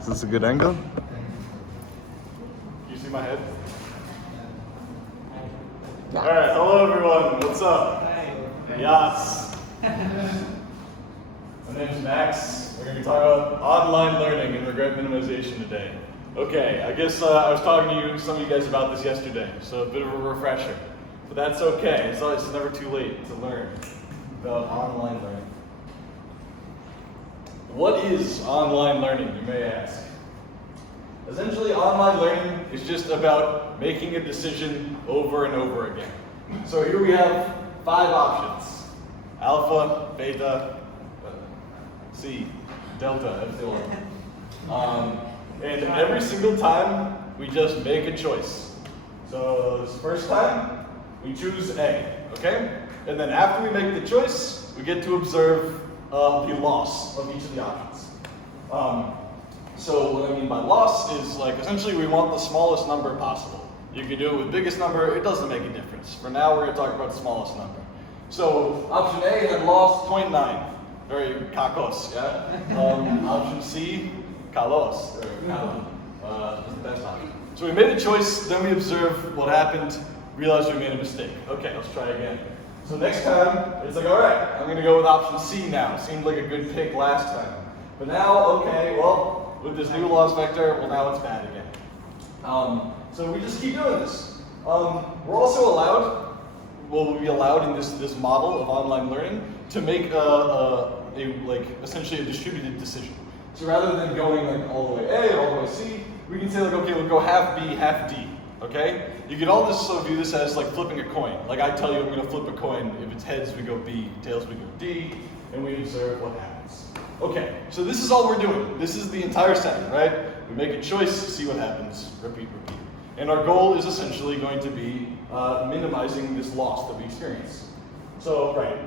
Is this a good angle? Can you see my head? All right, hello everyone. What's up? Yes. My name's Max. We're going to be talking about online learning and regret minimization today. Okay, I guess I was talking to some of you guys about this yesterday, so a bit of a refresher. But that's okay. It's never too late to learn about online learning. What is online learning, you may ask? Essentially, online learning is just about making a decision over and over again. So here we have 5 options: alpha, beta, C, delta, epsilon. And every single time, we just make a choice. So this first time, we choose A, okay? And then after we make the choice, we get to observe the loss of each of the options. So what I mean by loss is, like, essentially we want the smallest number possible. You can do it with biggest number, it doesn't make a difference. For now, we're gonna talk about smallest number. So option A had lost 0.9, very kakos, yeah? Option C, kalos, or kalam, is the best option. So we made a choice, then we observe what happened, realized we made a mistake. Okay, let's try again. So next time, it's like, all right, I'm gonna go with option C now. Seemed like a good pick last time. But now, okay, well, with this new loss vector, well, now it's bad again. So we just keep doing this. We're also allowed, we'll be allowed in this model of online learning to make essentially a distributed decision. So rather than going like all the way A or all the way C, we can say like, okay, we'll go half B, half D, okay? You can also view this as like flipping a coin. Like I tell you I'm gonna flip a coin, if it's heads we go B, tails we go D, and we observe what happens. Okay, so this is all we're doing. This is the entire setting, right? We make a choice, see what happens, repeat, repeat. And our goal is essentially going to be minimizing this loss that we experience. So, right,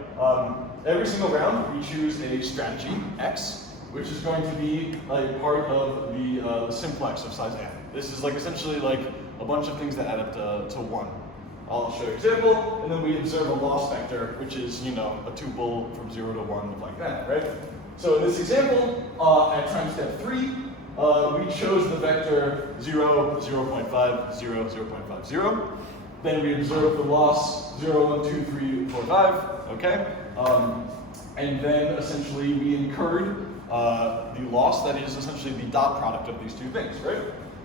every single round we choose a strategy, X, which is going to be like part of the simplex of size n. This is like essentially like a bunch of things that add up to 1. I'll show you an example, and then we observe a loss vector, which is, you know, a tuple from 0 to 1 like that, right? So in this example, at time step 3, we chose the vector 0, 0.5, 0, 0.50. Then we observed the loss 0, 1, 2, 3, 4, 5, okay? And then essentially we incurred the loss that is essentially the dot product of these two things, right?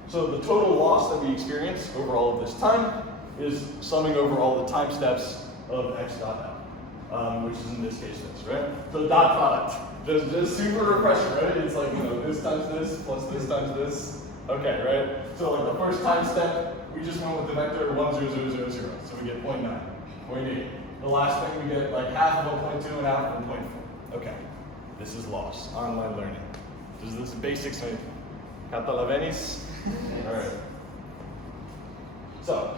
So the total loss that we experience over all of this time is summing over all the time steps of x dot l, which is in this case this, right? So dot product, just super refreshing, right? It's like, you know, this times this plus this times this. Okay, right? So like the first time step, we just went with the vector 1, 0, 0, 0, 0. So we get 0.9, 0.8. The last thing we get like half of 1.2 and half of 1.4. Okay. This is loss, online learning. This is the basics of Catalavenis. All right. So,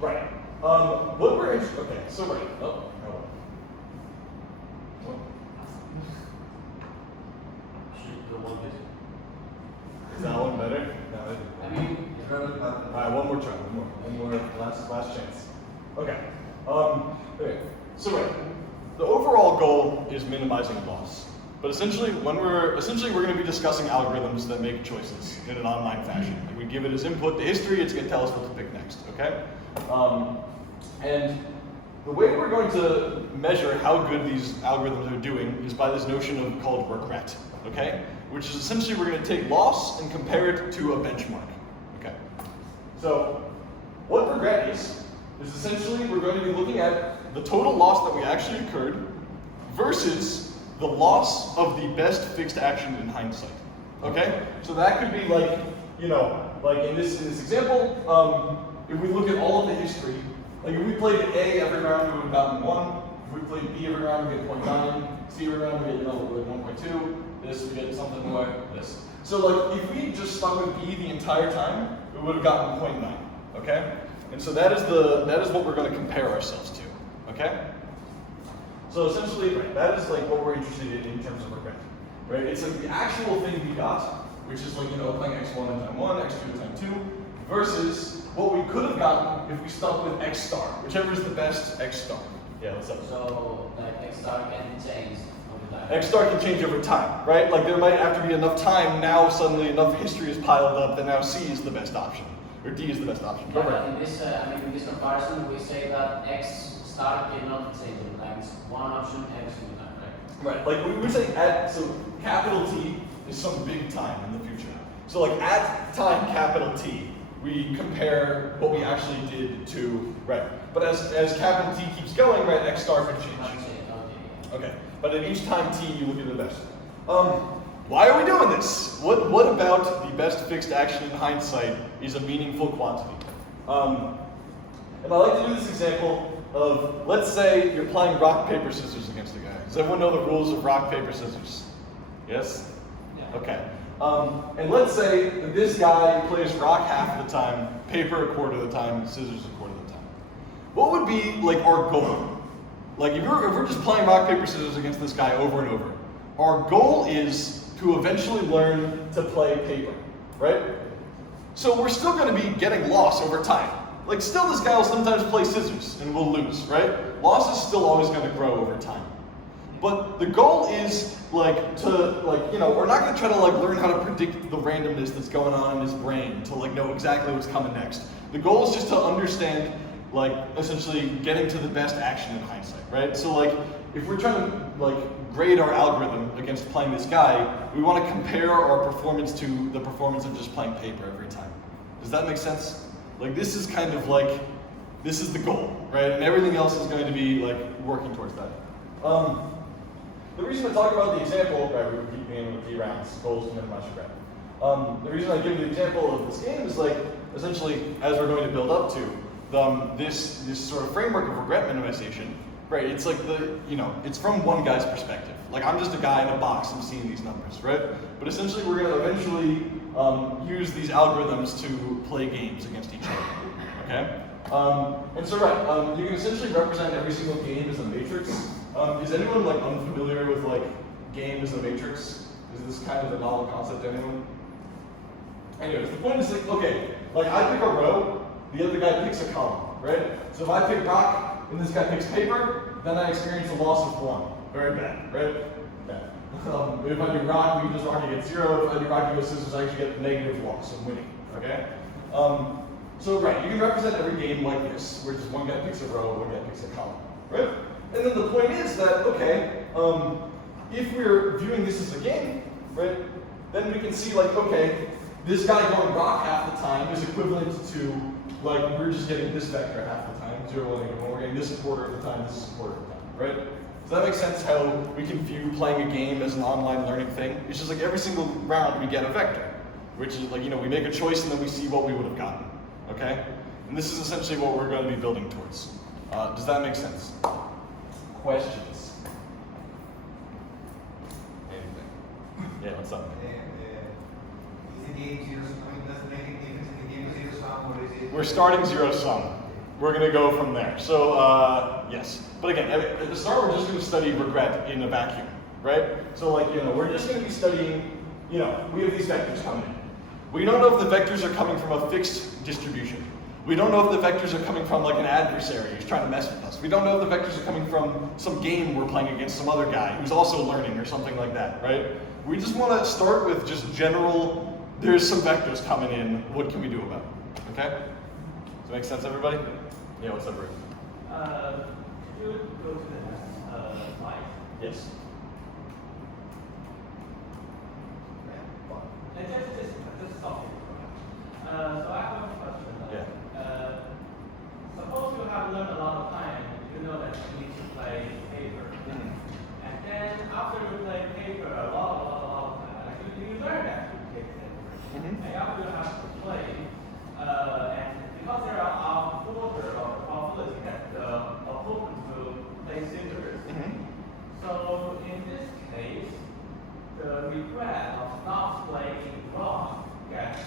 right. What we're interested, okay, so right. Oh, no. Is that one better? No, all right, one more try, one more, last chance. Okay. Okay. So right. The overall goal is minimizing loss. But essentially, we're going to be discussing algorithms that make choices in an online fashion. Like we give it as input the history, it's going to tell us what to pick next, okay? And the way we're going to measure how good these algorithms are doing is by this notion called regret, okay? Which is essentially we're going to take loss and compare it to a benchmark, okay? So what regret is essentially we're going to be looking at the total loss that we actually incurred versus the loss of the best fixed action in hindsight. Okay? So that could be like, you know, like in this example, if we look at all of the history, like if we played A every round, we would have gotten 1. If we played B every round, we get 0.9. C every round, we get 1.2. This, we get something like this. So like if we just stuck with B the entire time, we would have gotten 0.9. Okay? And so that is what we're going to compare ourselves to. Okay? So essentially, right, that is like what we're interested in terms of regret. Right? It's like the actual thing we got, which is like, you know, playing x1 at time 1, x2 at time 2, versus what we could have gotten if we stuck with x star, whichever is the best x star. Yeah, what's up? So like x star can change over X star can change over time, right? Like there might after be enough time, now suddenly enough history is piled up that now C is the best option, or D is the best option. Yeah, but in this, in this comparison, we say that X star cannot change over time. It's one option every single time, right? Right, like we were saying so capital T is some big time in the future. So like at time capital T, we compare what we actually did to, right. But as capital T keeps going, right, X star could change. Okay, but at each time T, you look at the best. Why are we doing this? What about the best fixed action in hindsight is a meaningful quantity? And I like to do this example of, let's say you're playing rock, paper, scissors against a guy. Does everyone know the rules of rock, paper, scissors? Yes? Yeah. Okay. And let's say that this guy plays rock half the time, paper a quarter of the time, scissors a quarter of the time. What would be like our goal? Like if we're just playing rock, paper, scissors against this guy over and over, our goal is to eventually learn to play paper, right? So we're still going to be getting lost over time. Like still this guy will sometimes play scissors and we'll lose, right? Loss is still always going to grow over time. But the goal is we're not going to try to learn how to predict the randomness that's going on in his brain to know exactly what's coming next. The goal is just to understand essentially getting to the best action in hindsight, right? So if we're trying to grade our algorithm against playing this guy, we want to compare our performance to the performance of just playing paper every time. Does that make sense? This is kind of this is the goal, right? And everything else is going to be working towards that. The reason I talk about the example, right, we keep being with D rounds, goals to minimize regret. The reason I give you the example of this game is essentially as we're going to build up to this sort of framework of regret minimization, right? It's it's from one guy's perspective. I'm just a guy in a box and seeing these numbers, right? But essentially we're going to eventually use these algorithms to play games against each other, okay? And so you can essentially represent every single game as a matrix. Is anyone unfamiliar with game as a matrix? Is this kind of a novel concept to anyone? Anyways, the point is okay, I pick a row, the other guy picks a column, right? So if I pick rock and this guy picks paper, then I experience a loss of 1. Very bad, right? Bad. If I do rock, we just already get 0. If I do rock, you go scissors, I actually get negative loss, so winning, okay? So you can represent every game like this, where just one guy picks a row, one guy picks a column, right? And then the point is that, okay, if we're viewing this as a game, right, then we can see okay, this guy going rock half the time is equivalent to we're just getting this vector half the time, 0, 1, 1, we're getting this quarter of the time, this is a quarter of the time, right? Does that make sense how we can view playing a game as an online learning thing? It's just every single round we get a vector, which is we make a choice and then we see what we would have gotten, okay? And this is essentially what we're going to be building towards. Does that make sense? Questions? Anything? Yeah, what's up? Is the game zero sum? Does it make a difference if the game is zero sum or is it? We're starting zero sum. We're going to go from there. So, yes. But again, at the start, we're just going to study regret in a vacuum, right? So, we're just going to be studying, we have these vectors coming in. We don't know if the vectors are coming from a fixed distribution. We don't know if the vectors are coming from an adversary who's trying to mess with us. We don't know if the vectors are coming from some game we're playing against some other guy who's also learning or something like that, right? We just want to start with just general, there's some vectors coming in, what can we do about it, okay? Does that make sense, everybody? Yeah, what's up, Rick? Could you go to the next slide? Yes. And just stop it. So I have a question. Suppose you have learned a lot of time, you know that you need to play paper. And then after you play paper a lot of time, you learn that you play paper. And after you have to play, and because there are quarter of probability that the opponent will play scissors. So in this case, the regret of not playing rock gets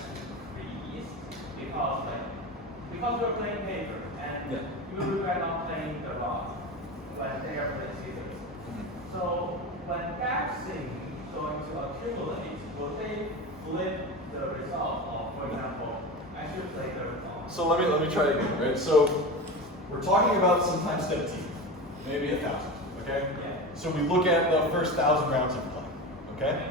increased because you're playing paper and you regret not playing the rock when they are playing scissors. So when gaxing is going to accumulate, will they flip the result of, for example, I should play the rock? So let me try again, right? So we're talking about some time step t, maybe 1,000, okay? Yeah. So we look at the first 1,000 rounds of play, okay?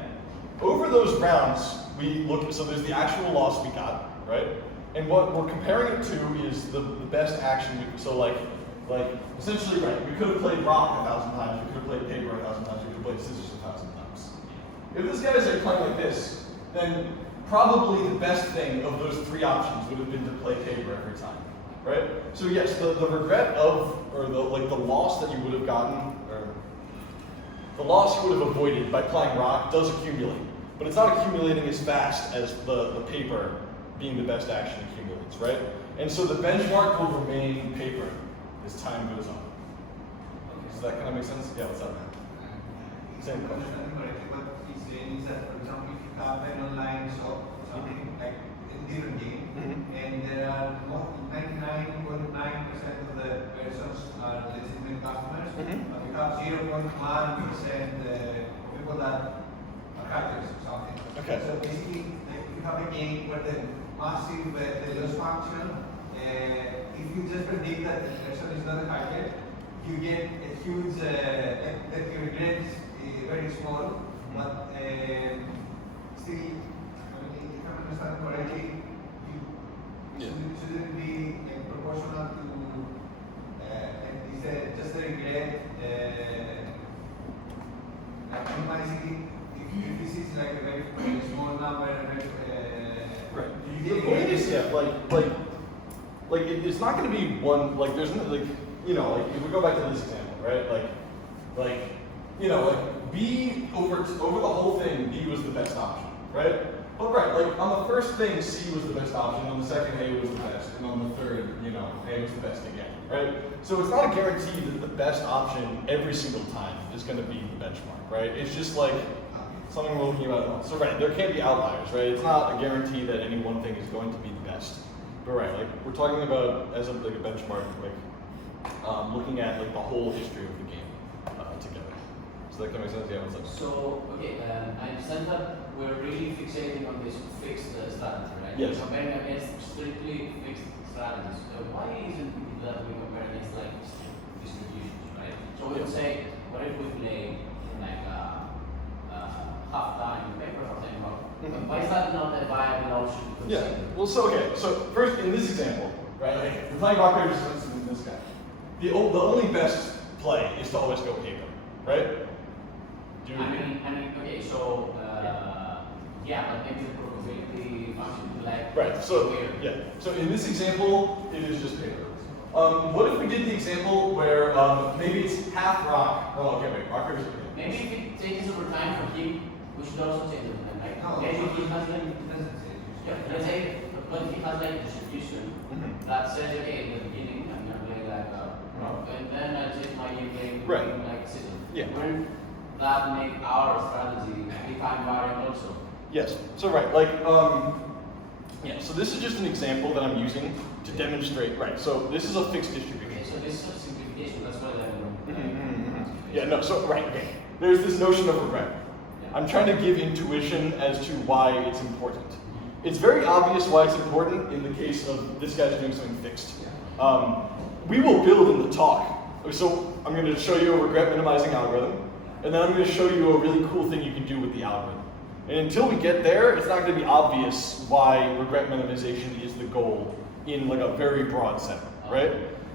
Over those rounds, we look, so there's the actual loss we got, right? And what we're comparing it to is the best action. So like essentially, right, we could have played rock 1,000 times, we could have played paper 1,000 times, we could have played scissors 1,000 times. If this guy is playing like this, then probably the best thing of those three options would have been to play paper every time, right? So yes, the regret of, or the loss that you would have gotten, or the loss you would have avoided by playing rock does accumulate, but it's not accumulating as fast as the paper being the best action accumulates, right? And so the benchmark will remain paper as time goes on. Does that kind of make sense? Yeah, what's up, man? Same question. What he's saying is that, for example, if you have an online shop, something like a different game, and there are 99.9% of the persons are legitimate customers, but you have 0.1% of people that are hackers or something. Okay. So basically, like, you have a game where the massive the loss function, if you just predict that the person is not a hacker, you get a huge, that your regret is very small, but still, I mean, if I understand correctly, you shouldn't be proportional to, it's just a regret, like minimizing, if this is like a very small number, right. The point is, yeah, like it's not going to be one, like there's no, like, you know, like if we go back to this example, right, like you know, like B over the whole thing, B was the best option, right? But right, like on the first thing, C was the best option, on the second, A was the best, and on the third, you know, A was the best again, right? So it's not a guarantee that the best option every single time is going to be the benchmark, right? It's just like something we're looking at. So right, there can't be outliers, right? It's not a guarantee that any one thing is going to be the best. But right, like we're talking about as like a benchmark, like looking at like the whole history of the game together. So that kind of makes sense. Yeah, what's up? So okay, I understand that we're really fixating on this fixed strategy, right? Yes. We're comparing against strictly fixed strategies. Why isn't it that we compare against like distributions, right? So we would say, what if we play like half time paper or something? Why is that not a viable option to consider? Yeah. Well, so okay. So first, in this example, right? Like we're playing rock paper scissors with this guy. The only best play is to always go paper, right? Do you agree? I mean, okay. So yeah, but maybe the probability function like Right. So weird. yeah. So in this example, it is just paper. What if we did the example where maybe it's half rock? Oh, okay, wait. Rock paper scissors. Maybe if it changes over time for him, we should also change over time, right? No, Maybe he has like, it doesn't say. yeah, let's say, but he has like a distribution that says, okay, in the beginning, I'm gonna play like rock, and then I change my game Right. like scissors. Yeah. Wouldn't that make our strategy be time variant also? Yes. So right, like yeah. So this is just an example that I'm using to demonstrate. Right. So this is a fixed distribution. Okay, so this is a simplification. That's what I'm. Yeah. No. So right. Okay. There's this notion of regret. I'm trying to give intuition as to why it's important. It's very obvious why it's important in the case of this guy's doing something fixed. We will build in the talk. So I'm going to show you a regret minimizing algorithm, and then I'm going to show you a really cool thing you can do with the algorithm. And until we get there, it's not going to be obvious why regret minimization is the goal in like a very broad setting, right?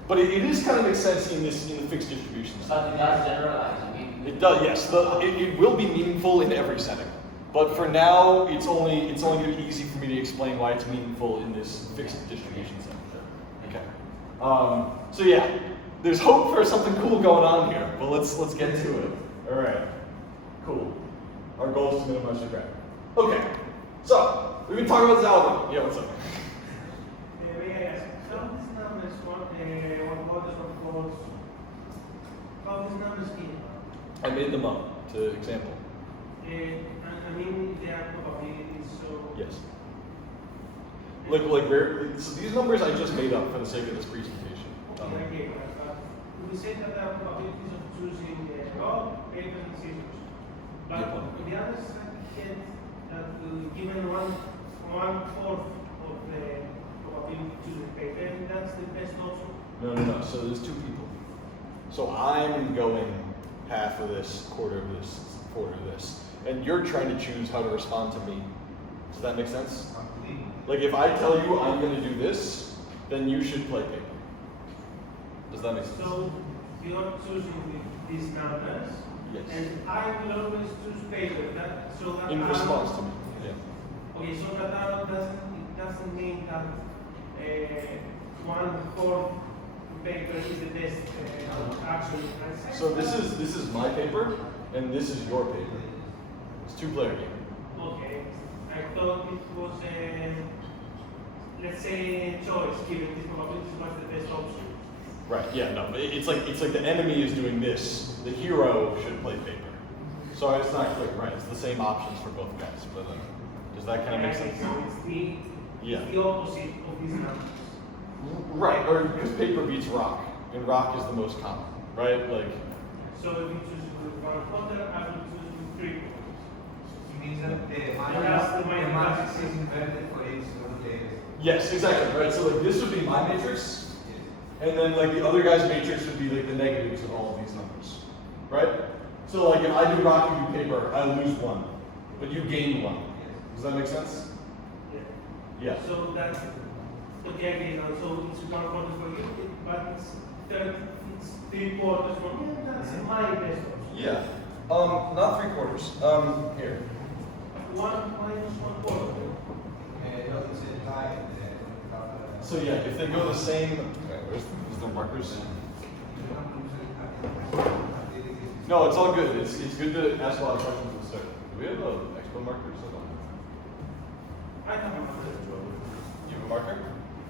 But it is kind of makes sense in the fixed distribution setting. But it does generalize. I mean, It does, yes. It will be meaningful in every setting. But for now, it's only going to be easy for me to explain why it's meaningful in this fixed distribution setting. Okay. So yeah, there's hope for something cool going on here. But let's get to it. All right. Cool. Our goal is to minimize regret. Okay. So we've been talking about this algorithm. Yeah. What's up? May I ask, some of these numbers, what orders of course, how these numbers came about? I made them up to example. I mean, they are probabilities, so. Yes. Like so these numbers I just made up for the sake of this presentation. Okay, but we say that there are probabilities of choosing rock, paper, and scissors. But Good point. on the other side, that given one-fourth of the probability to choose paper, that's the best option. No. So there's two people. So I'm going half of this, quarter of this, quarter of this. And you're trying to choose how to respond to me. Does that make sense? Like if I tell you I'm going to do this, then you should play paper. Does that make sense? So you're choosing these numbers, Yes. and I will always choose paper. So that In arrow- response to me. Yeah. Okay, so that arrow doesn't mean that 1/4 paper is the best actually. So this is my paper, and this is your paper. It's two-player game. Okay, I thought it was let's say choice. Given this probability was the best option. Right. Yeah. No. It's like the enemy is doing this. The hero should play paper. So it's not clear, right? It's the same options for both guys. But does that kind of make sense? So it's Yeah. the opposite of these numbers. Right. Or because paper beats rock, and rock is the most common, right? Like. So if you choose with 1/4, I will choose with 3/4. It means that the matrix is inverted for each of the players. Yes. Exactly. Right. So like this would be my matrix. And then like the other guy's matrix would be like the negatives of all of these numbers, right? So like if I do rock, you do paper, I lose 1, but you gain 1. Does that make sense? Yeah. Yeah. So that's okay again. So it's 1/4 for you, but it's 3/4 for me. That's my best option. Yeah. Not 3/4. Here. 1 minus 1/4. No, it's a tie. So yeah, if they go the same, okay, where's the markers? No, it's all good. It's good to ask a lot of questions at the start. Do we have expo markers? I have a number. You have a marker?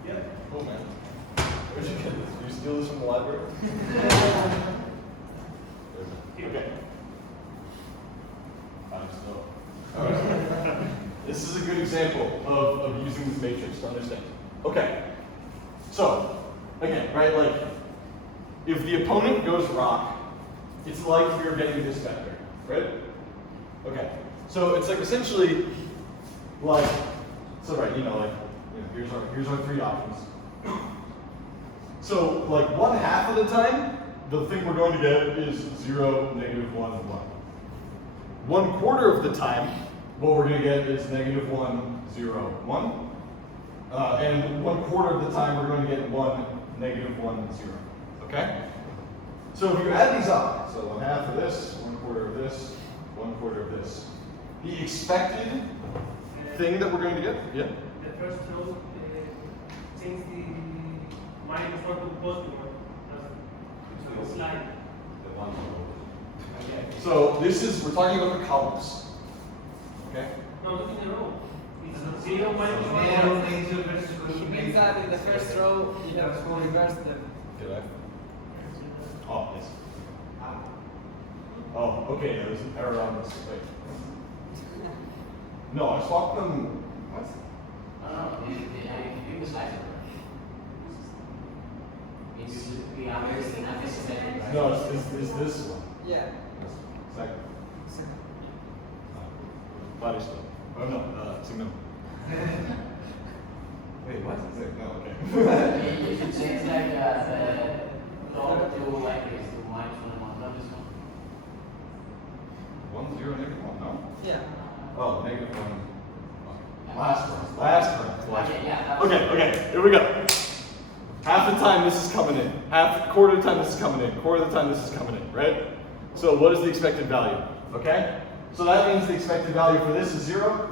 Yeah. Cool, man. Where'd you get this? Did you steal this from the library? Okay. I'm still. All right. This is a good example of using this matrix to understand. Okay. So, again, right, like, if the opponent goes rock, it's like you're getting this vector, right? Okay. So it's like essentially like, so right, here's our 3 options. So like 1/2 of the time, the thing we're going to get is 0, -1, 1. 1/4 of the time, what we're going to get is -1, 0, 1. And 1/4 of the time, we're going to get 1, -1, 0. Okay? So if you add these up, so 1/2 of this, 1/4 of this, 1/4 of this, the expected thing that we're going to get, yeah? The first row change the -1 to +1. It's slide. So this is, we're talking about the columns. Okay? No, look in the row. It's 0 minus 1. Zero major versus It means that in the first row, you have to reverse them. Did I? Oh, yes. Oh, okay, there was an error on this. Wait. No, I swapped them. What? No, you the slides are it should be unnecessary, right? No, it's this one. Yeah. Second. Body stuff. Oh no, signal. Wait, what? No, okay. You should change like the top to like this, to -1 and 1, not this one. 1, 0, -1, no? Yeah. Oh, -1. Last one. Last one. Yeah. Okay, here we go. Half the time this is coming in. Quarter of the time this is coming in. Quarter of the time this is coming in, right? So what is the expected value? Okay? So that means the expected value for this is 0.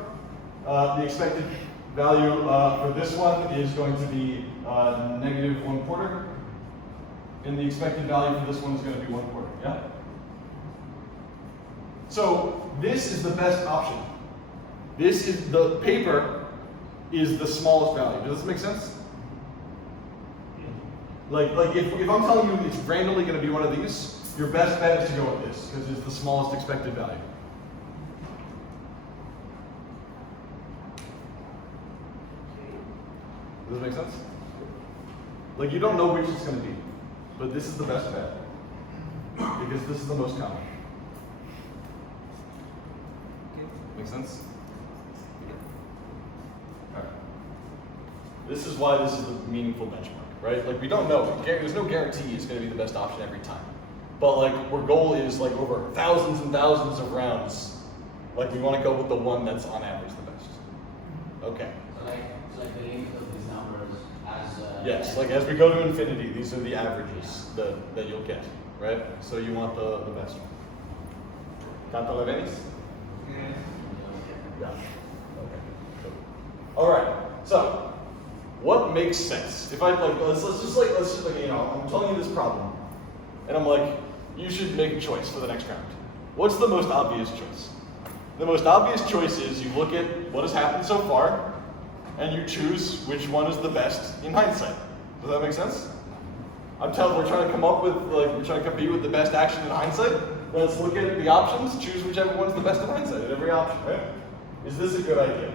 The expected value for this one is going to be -1/4. And the expected value for this one is going to be 1/4, yeah? So this is the best option. This is, the paper is the smallest value. Does this make sense? Like if I'm telling you it's randomly going to be one of these, your best bet is to go with this, because it's the smallest expected value. Does this make sense? Like you don't know which it's going to be, but this is the best bet, because this is the most common. Make sense? Alright. This is why this is a meaningful benchmark, right? Like we don't know. There's no guarantee it's going to be the best option every time. But like our goal is like over thousands and thousands of rounds. Like we want to go with the one that's on average the best. Okay. So like the limit of these numbers as Yes, like as we go to infinity, these are the averages that you'll get, right? So you want the best one. Tanto le venis? Yeah. Okay. Cool. All right. So, what makes sense? If I like, let's just you know, I'm telling you this problem, and I'm like, you should make a choice for the next round. What's the most obvious choice? The most obvious choice is you look at what has happened so far, and you choose which one is the best in hindsight. Does that make sense? We're trying to come up with, like, we're trying to compete with the best action in hindsight. Let's look at the options, choose whichever one's the best in hindsight at every option, right? Is this a good idea?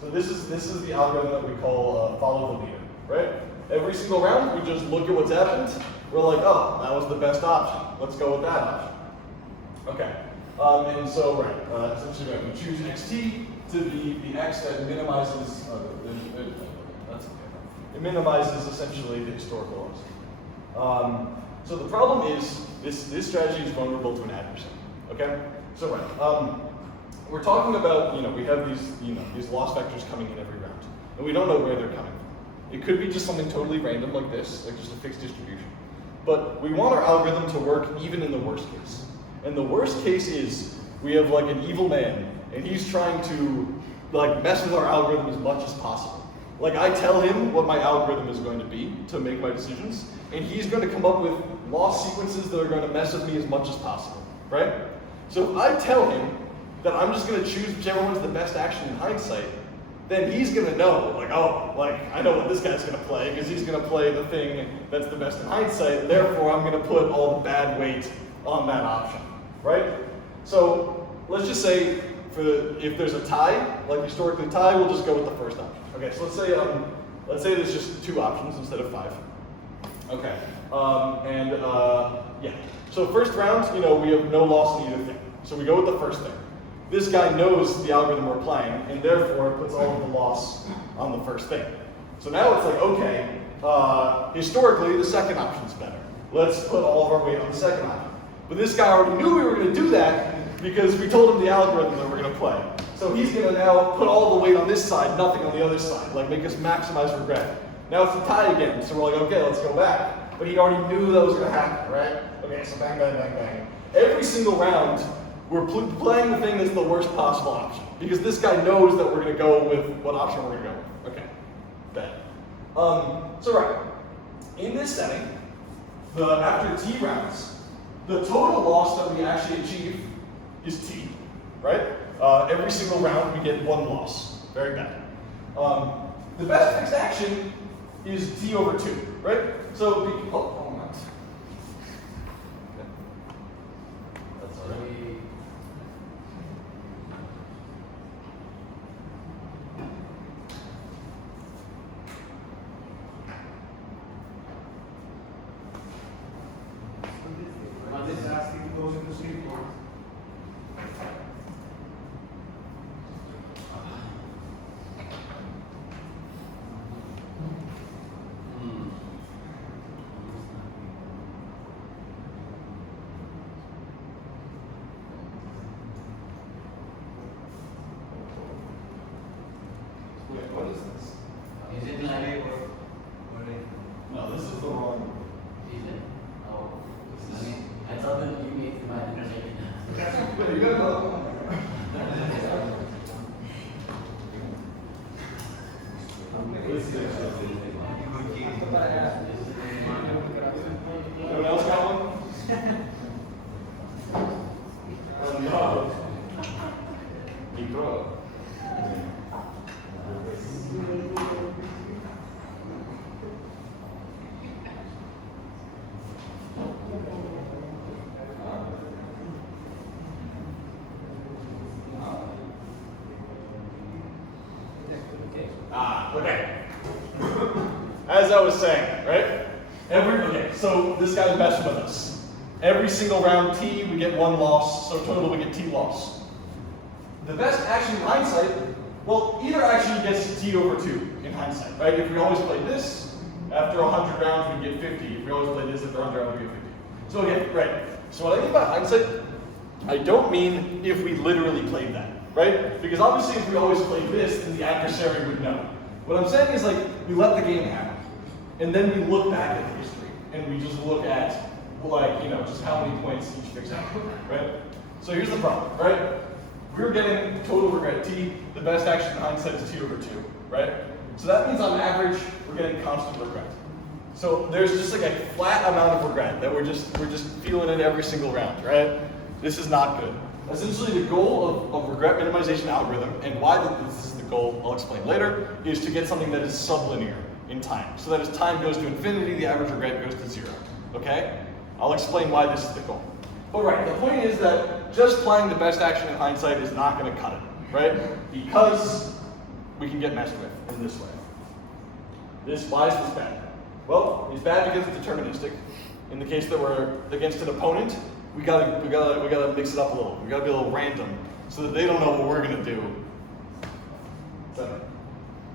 So this is the algorithm that we call follow the leader, right? Every single round, we just look at what's happened. We're like, oh, that was the best option. Let's go with that option. Okay. And so, essentially, we choose xt to be the x that minimizes, that's okay. It minimizes essentially the historical loss. So the problem is, this strategy is vulnerable to an adversary, okay? So we're talking about, we have these loss vectors coming in every round, and we don't know where they're coming from. It could be just something totally random like this, like just a fixed distribution. But we want our algorithm to work even in the worst case. And the worst case is we have like an evil man, and he's trying to like mess with our algorithm as much as possible. Like I tell him what my algorithm is going to be to make my decisions, and he's going to come up with loss sequences that are going to mess with me as much as possible, right? So if I tell him that I'm just going to choose whichever one's the best action in hindsight, then he's going to know, like, oh, like, I know what this guy's going to play, because he's going to play the thing that's the best in hindsight, therefore I'm going to put all the bad weight on that option, right? So let's just say if there's a tie, like historically tie, we'll just go with the first option. Okay, so let's say there's just 2 options instead of 5. Okay, yeah. So first round, we have no loss in either thing. So we go with the first thing. This guy knows the algorithm we're applying, and therefore puts all of the loss on the first thing. So now it's like, okay, historically the second option's better. Let's put all of our weight on the second option. But this guy already knew we were going to do that because we told him the algorithm that we're going to play. So he's going to now put all the weight on this side, nothing on the other side, like make us maximize regret. Now it's the tie again, so we're like, okay, let's go back. But he already knew that was going to happen, right? Okay, so bang, bang, bang, bang. Every single round, we're playing the thing that's the worst possible option. Because this guy knows that we're going to go with what option we're going to go with. Okay, bad. So in this setting, after T rounds, the total loss that we actually achieve is T, right? Every single round we get 1 loss. Very bad. The best fixed action is T over 2, right? So, oh my. That's all right. What is asking goes into sleep mode. Wait, what is this? Is it like, No, this is the wrong. is it? Oh, I mean, I thought that you made the mind interjecting. But you gotta know. Anyone else got one? Oh no. He threw it. Okay. As I was saying, right? So this guy's messing with us. Every single round T, we get 1 loss, so total we get T loss. The best action in hindsight, well, either action gets T over 2 in hindsight, right? If we always play this, after 100 rounds we get 50. If we always play this, after 100 rounds we get 50. So again, right. So what I mean by hindsight, I don't mean if we literally played that, right? Because obviously if we always played this, then the adversary would know. What I'm saying is like, we let the game happen. And then we look back at the history. And we just look at, like, you know, just how many points each fixed action, right? So here's the problem, right? We're getting total regret T. The best action in hindsight is T over 2, right? So that means on average, we're getting constant regret. So there's just like a flat amount of regret that we're just feeling in every single round, right? This is not good. Essentially, the goal of regret minimization algorithm, and why this is the goal, I'll explain later, is to get something that is sublinear in time. So that as time goes to infinity, the average regret goes to 0, okay? I'll explain why this is the goal. But right, the point is that just playing the best action in hindsight is not going to cut it, right? Because we can get messed with in this way. Why is this bad? Well, it's bad because it's deterministic. In the case that we're against an opponent, we gotta mix it up a little. We gotta be a little random so that they don't know what we're gonna do. etc.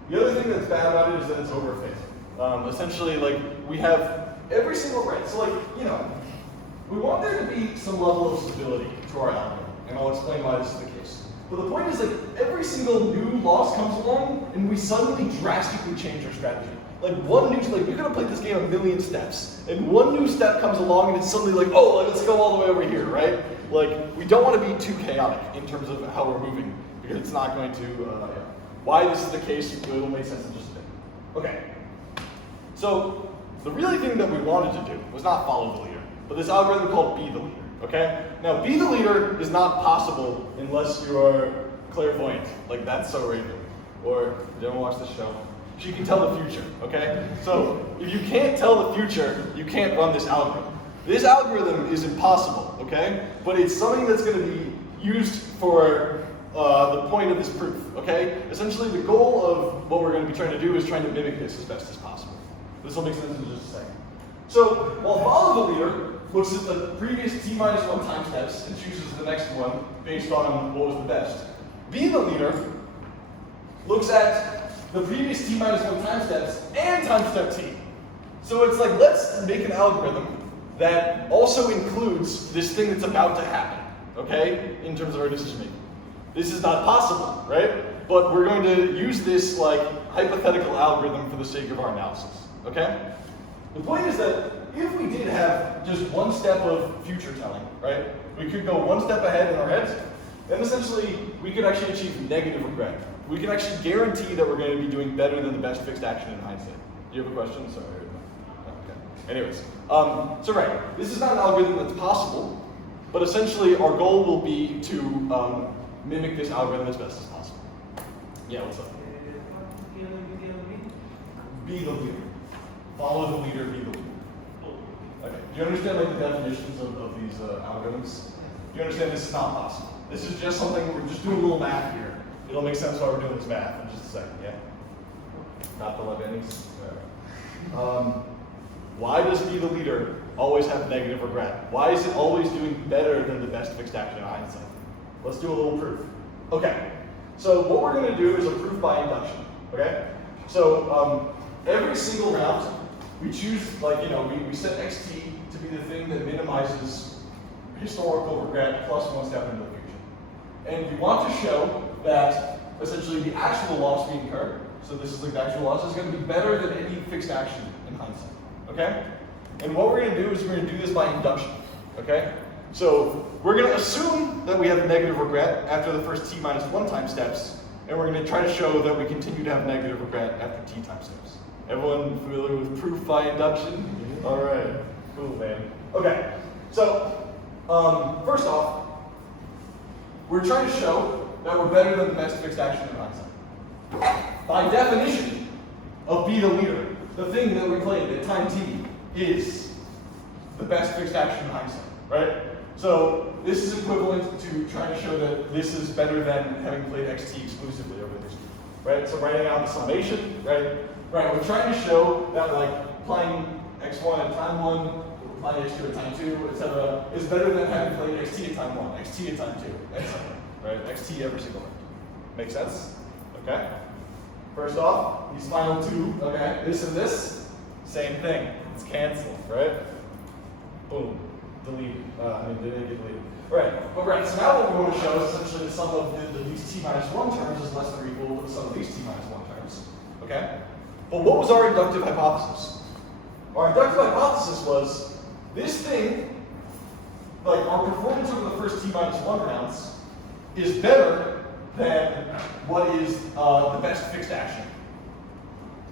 The other thing that's bad about it is that it's overfit. Essentially, like, we have every single so like, you know, we want there to be some level of stability to our algorithm, and I'll explain why this is the case. But the point is, like, every single new loss comes along, and we suddenly drastically change our strategy. Like one new, like we could have played this game a million steps, and one new step comes along, and it's suddenly like, oh, let's go all the way over here, right? Like, we don't want to be too chaotic in terms of how we're moving, because it's not going to. Why this is the case, it'll make sense in just a bit. Okay. So the really thing that we wanted to do was not follow the leader, but this algorithm called be the leader. Okay. Now, be the leader is not possible unless you are clairvoyant, like that's so Raven, or you ever watch this show? She can tell the future, okay? So if you can't tell the future, you can't run this algorithm. This algorithm is impossible, okay? But it's something that's going to be used for the point of this proof, okay? Essentially, the goal of what we're going to be trying to do is trying to mimic this as best as possible. This will make sense in just a second. So while follow the leader looks at the previous t-1 time steps and chooses the next one based on what was the best, be the leader looks at the previous t-1 time steps and time step t. So it's like, let's make an algorithm that also includes this thing that's about to happen, okay, in terms of our decision making. This is not possible, right? But we're going to use this like hypothetical algorithm for the sake of our analysis, okay? The point is that if we did have just one step of future telling, right, we could go one step ahead in our heads, then essentially we could actually achieve negative regret. We can actually guarantee that we're going to be doing better than the best fixed action in hindsight. Do you have a question? Sorry. Okay. Anyways, so right, this is not an algorithm that's possible, but essentially our goal will be to mimic this algorithm as best as possible. Yeah, what's up? Be the leader. Follow the leader, be the leader. Okay. Do you understand like the definitions of these algorithms? Do you understand this is not possible? This is just something, we're just doing a little math here. It'll make sense why we're doing this math in just a second, yeah? Not the Lebanese? Why does be the leader always have negative regret? Why is it always doing better than the best fixed action in hindsight? Let's do a little proof. Okay, so what we're going to do is a proof by induction, okay? So every single round, we choose, like, you know, we set xt to be the thing that minimizes historical regret plus one step into the future. And we want to show that essentially the actual loss we incur, so this is like the actual loss, is going to be better than any fixed action in hindsight, okay? And what we're going to do is we're going to do this by induction, okay? So we're going to assume that we have negative regret after the first t-1 time steps, and we're going to try to show that we continue to have negative regret after t time steps. Everyone familiar with proof by induction? All right, cool, man. Okay, so first off, we're trying to show that we're better than the best fixed action in hindsight. By definition of be the leader, the thing that we played at time t is the best fixed action in hindsight, right? So this is equivalent to trying to show that this is better than having played xt exclusively over history, right? So writing out the summation, right? Right, we're trying to show that like applying x1 at time 1, applying x2 at time 2, etc. is better than having played xt at time 1, xt at time 2, etc. Right? xt every single round. Make sense? Okay? First off, these final two, okay, this and this, same thing. It's canceled, right? Boom. deleted. They didn't get deleted. Right, but right, so now what we want to show is essentially the sum of these t minus 1 terms is less than or equal to the sum of these t minus 1 terms. Okay? But what was our inductive hypothesis? Our inductive hypothesis was this thing, like our performance over the first t minus 1 rounds, is better than what is the best fixed action.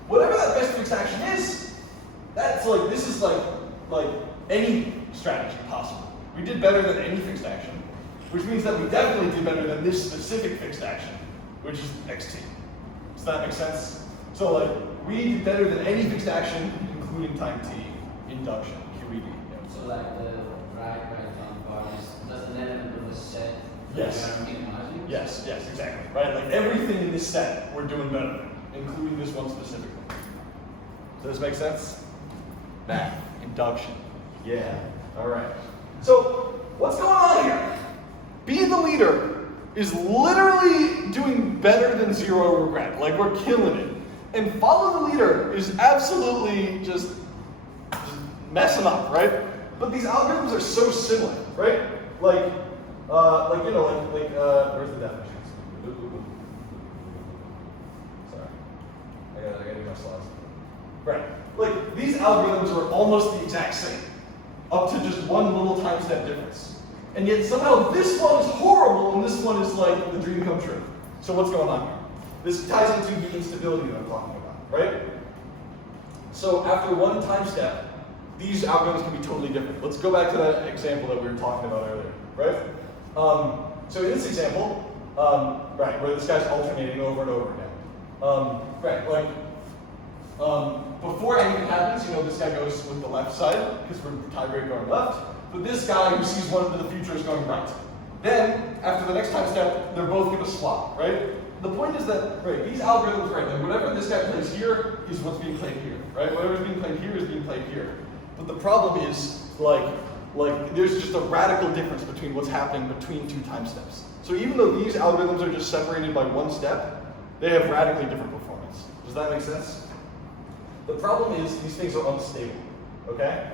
Whatever that best fixed action is, that's like, this is like any strategy possible. We did better than any fixed action, which means that we definitely did better than this specific fixed action, which is xt. Does that make sense? So like, we did better than any fixed action, including time t, induction, QED. So like the right-hand part is just an element of the set. Yes. That we are minimizing? Yes, exactly. Right? Like everything in this set, we're doing better than, including this one specifically. Does this make sense? Math, induction. Yeah. All right. So what's going on here? Be the leader is literally doing better than zero regret. Like we're killing it. And follow the leader is absolutely just messing up, right? But these algorithms are so similar, right? Where's the definitions? Sorry, I gotta do my slides. Right, like these algorithms are almost the exact same, up to just one little time step difference. And yet somehow this one is horrible and this one is like the dream come true. So what's going on here? This ties into the instability that I'm talking about, right? So after one time step, these algorithms can be totally different. Let's go back to that example that we were talking about earlier, right? So in this example, where this guy's alternating over and over again. Before anything happens, this guy goes with the left side, because we're tiebreak going left, but this guy who sees one into the future is going right. Then, after the next time step, they're both gonna swap, right? The point is that, these algorithms, like whatever this guy plays here is what's being played here, right? Whatever's being played here is being played here. But the problem is, there's just a radical difference between what's happening between two time steps. So even though these algorithms are just separated by one step, they have radically different performance. Does that make sense? The problem is these things are unstable, okay?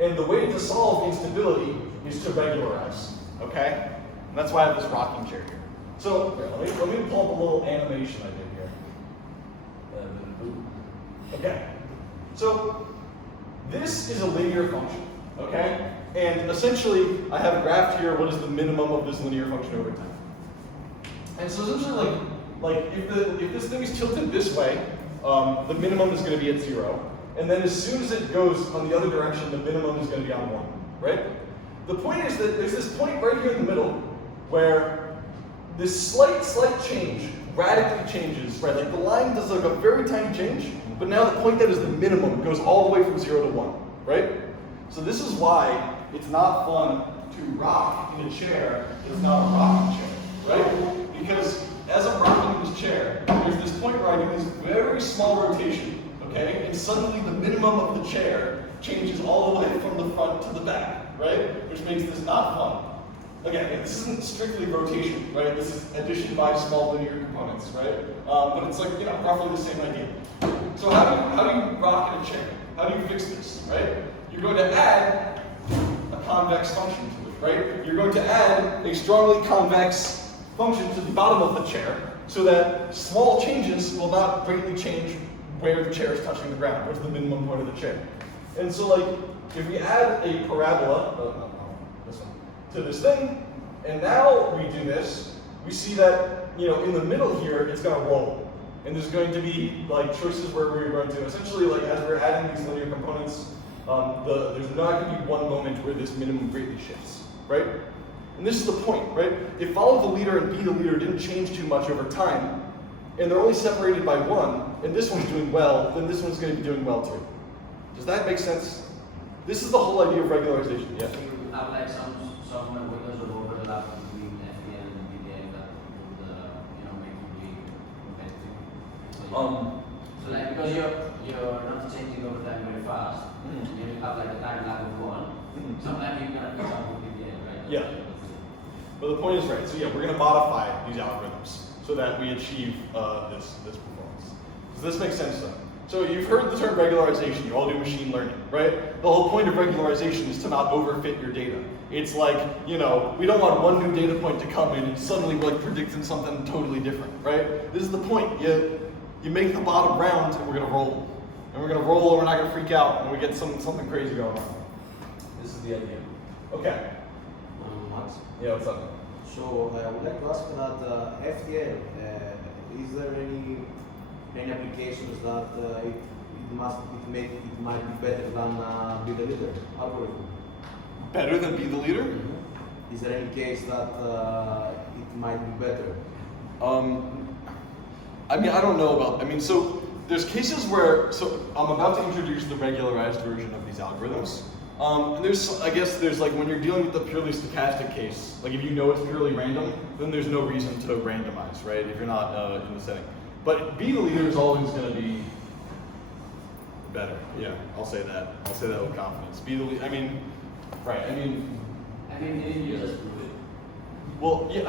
And the way to solve instability is to regularize, okay? And that's why I have this rocking chair here. So let me pull up a little animation I did here. Okay, so this is a linear function, okay? And essentially, I have a graph here. What is the minimum of this linear function over time? And so essentially, if this thing is tilted this way, the minimum is going to be at 0. And then as soon as it goes on the other direction, the minimum is going to be on 1, right? The point is that there's this point right here in the middle where this slight change radically changes, right? Like the line does like a very tiny change, but now the point that is the minimum goes all the way from 0 to 1, right? So this is why it's not fun to rock in a chair. It's not a rocking chair, right? Because as I'm rocking in this chair, there's this point where I do this very small rotation, okay? And suddenly the minimum of the chair changes all the way from the front to the back, right? Which makes this not fun. Again, this isn't strictly rotation, right? This is addition by small linear components, right? But it's like, roughly the same idea. So how do you rock in a chair? How do you fix this, right? You're going to add a convex function to it, right? You're going to add a strongly convex function to the bottom of the chair so that small changes will not greatly change where the chair is touching the ground, where's the minimum point of the chair. And so if we add a parabola, this one, to this thing, and now we do this, we see that, in the middle here, it's gonna roll. And there's going to be choices where we're going to, essentially as we're adding these linear components, there's not gonna be one moment where this minimum greatly shifts, right? And this is the point, right? If follow the leader and be the leader didn't change too much over time, and they're only separated by 1, and this one's doing well, then this one's going to be doing well too. Does that make sense? This is the whole idea of regularization. Yeah. You have some windows of overlap between FDL and BDL that would make you be competitive. So because you're not changing over time very fast, you have a time lag of 1. Sometimes you're gonna catch up with BDL, right? Yeah. But the point is right. So we're going to modify these algorithms so that we achieve this performance. Does this make sense though? So you've heard the term regularization. You all do machine learning, right? The whole point of regularization is to not overfit your data. It's like, we don't want one new data point to come in and suddenly like predicting something totally different, right? This is the point. You make the bottom round and we're gonna roll. And we're gonna roll and we're not gonna freak out when we get something crazy going on. This is the idea. Okay. Max. Yeah, what's up? So I would like to ask that FTL, is there any applications that it might be better than be the leader algorithm? Better than be the leader? Is there any case that it might be better? I don't know about, so there's cases where, I'm about to introduce the regularized version of these algorithms. And there's like when you're dealing with the purely stochastic case, like if you know it's purely random, then there's no reason to randomize, right? If you're not in the setting. But be the leader is always going to be better. Yeah, I'll say that. I'll say that with confidence. Be the leader. Right. Didn't you just prove it? Well, this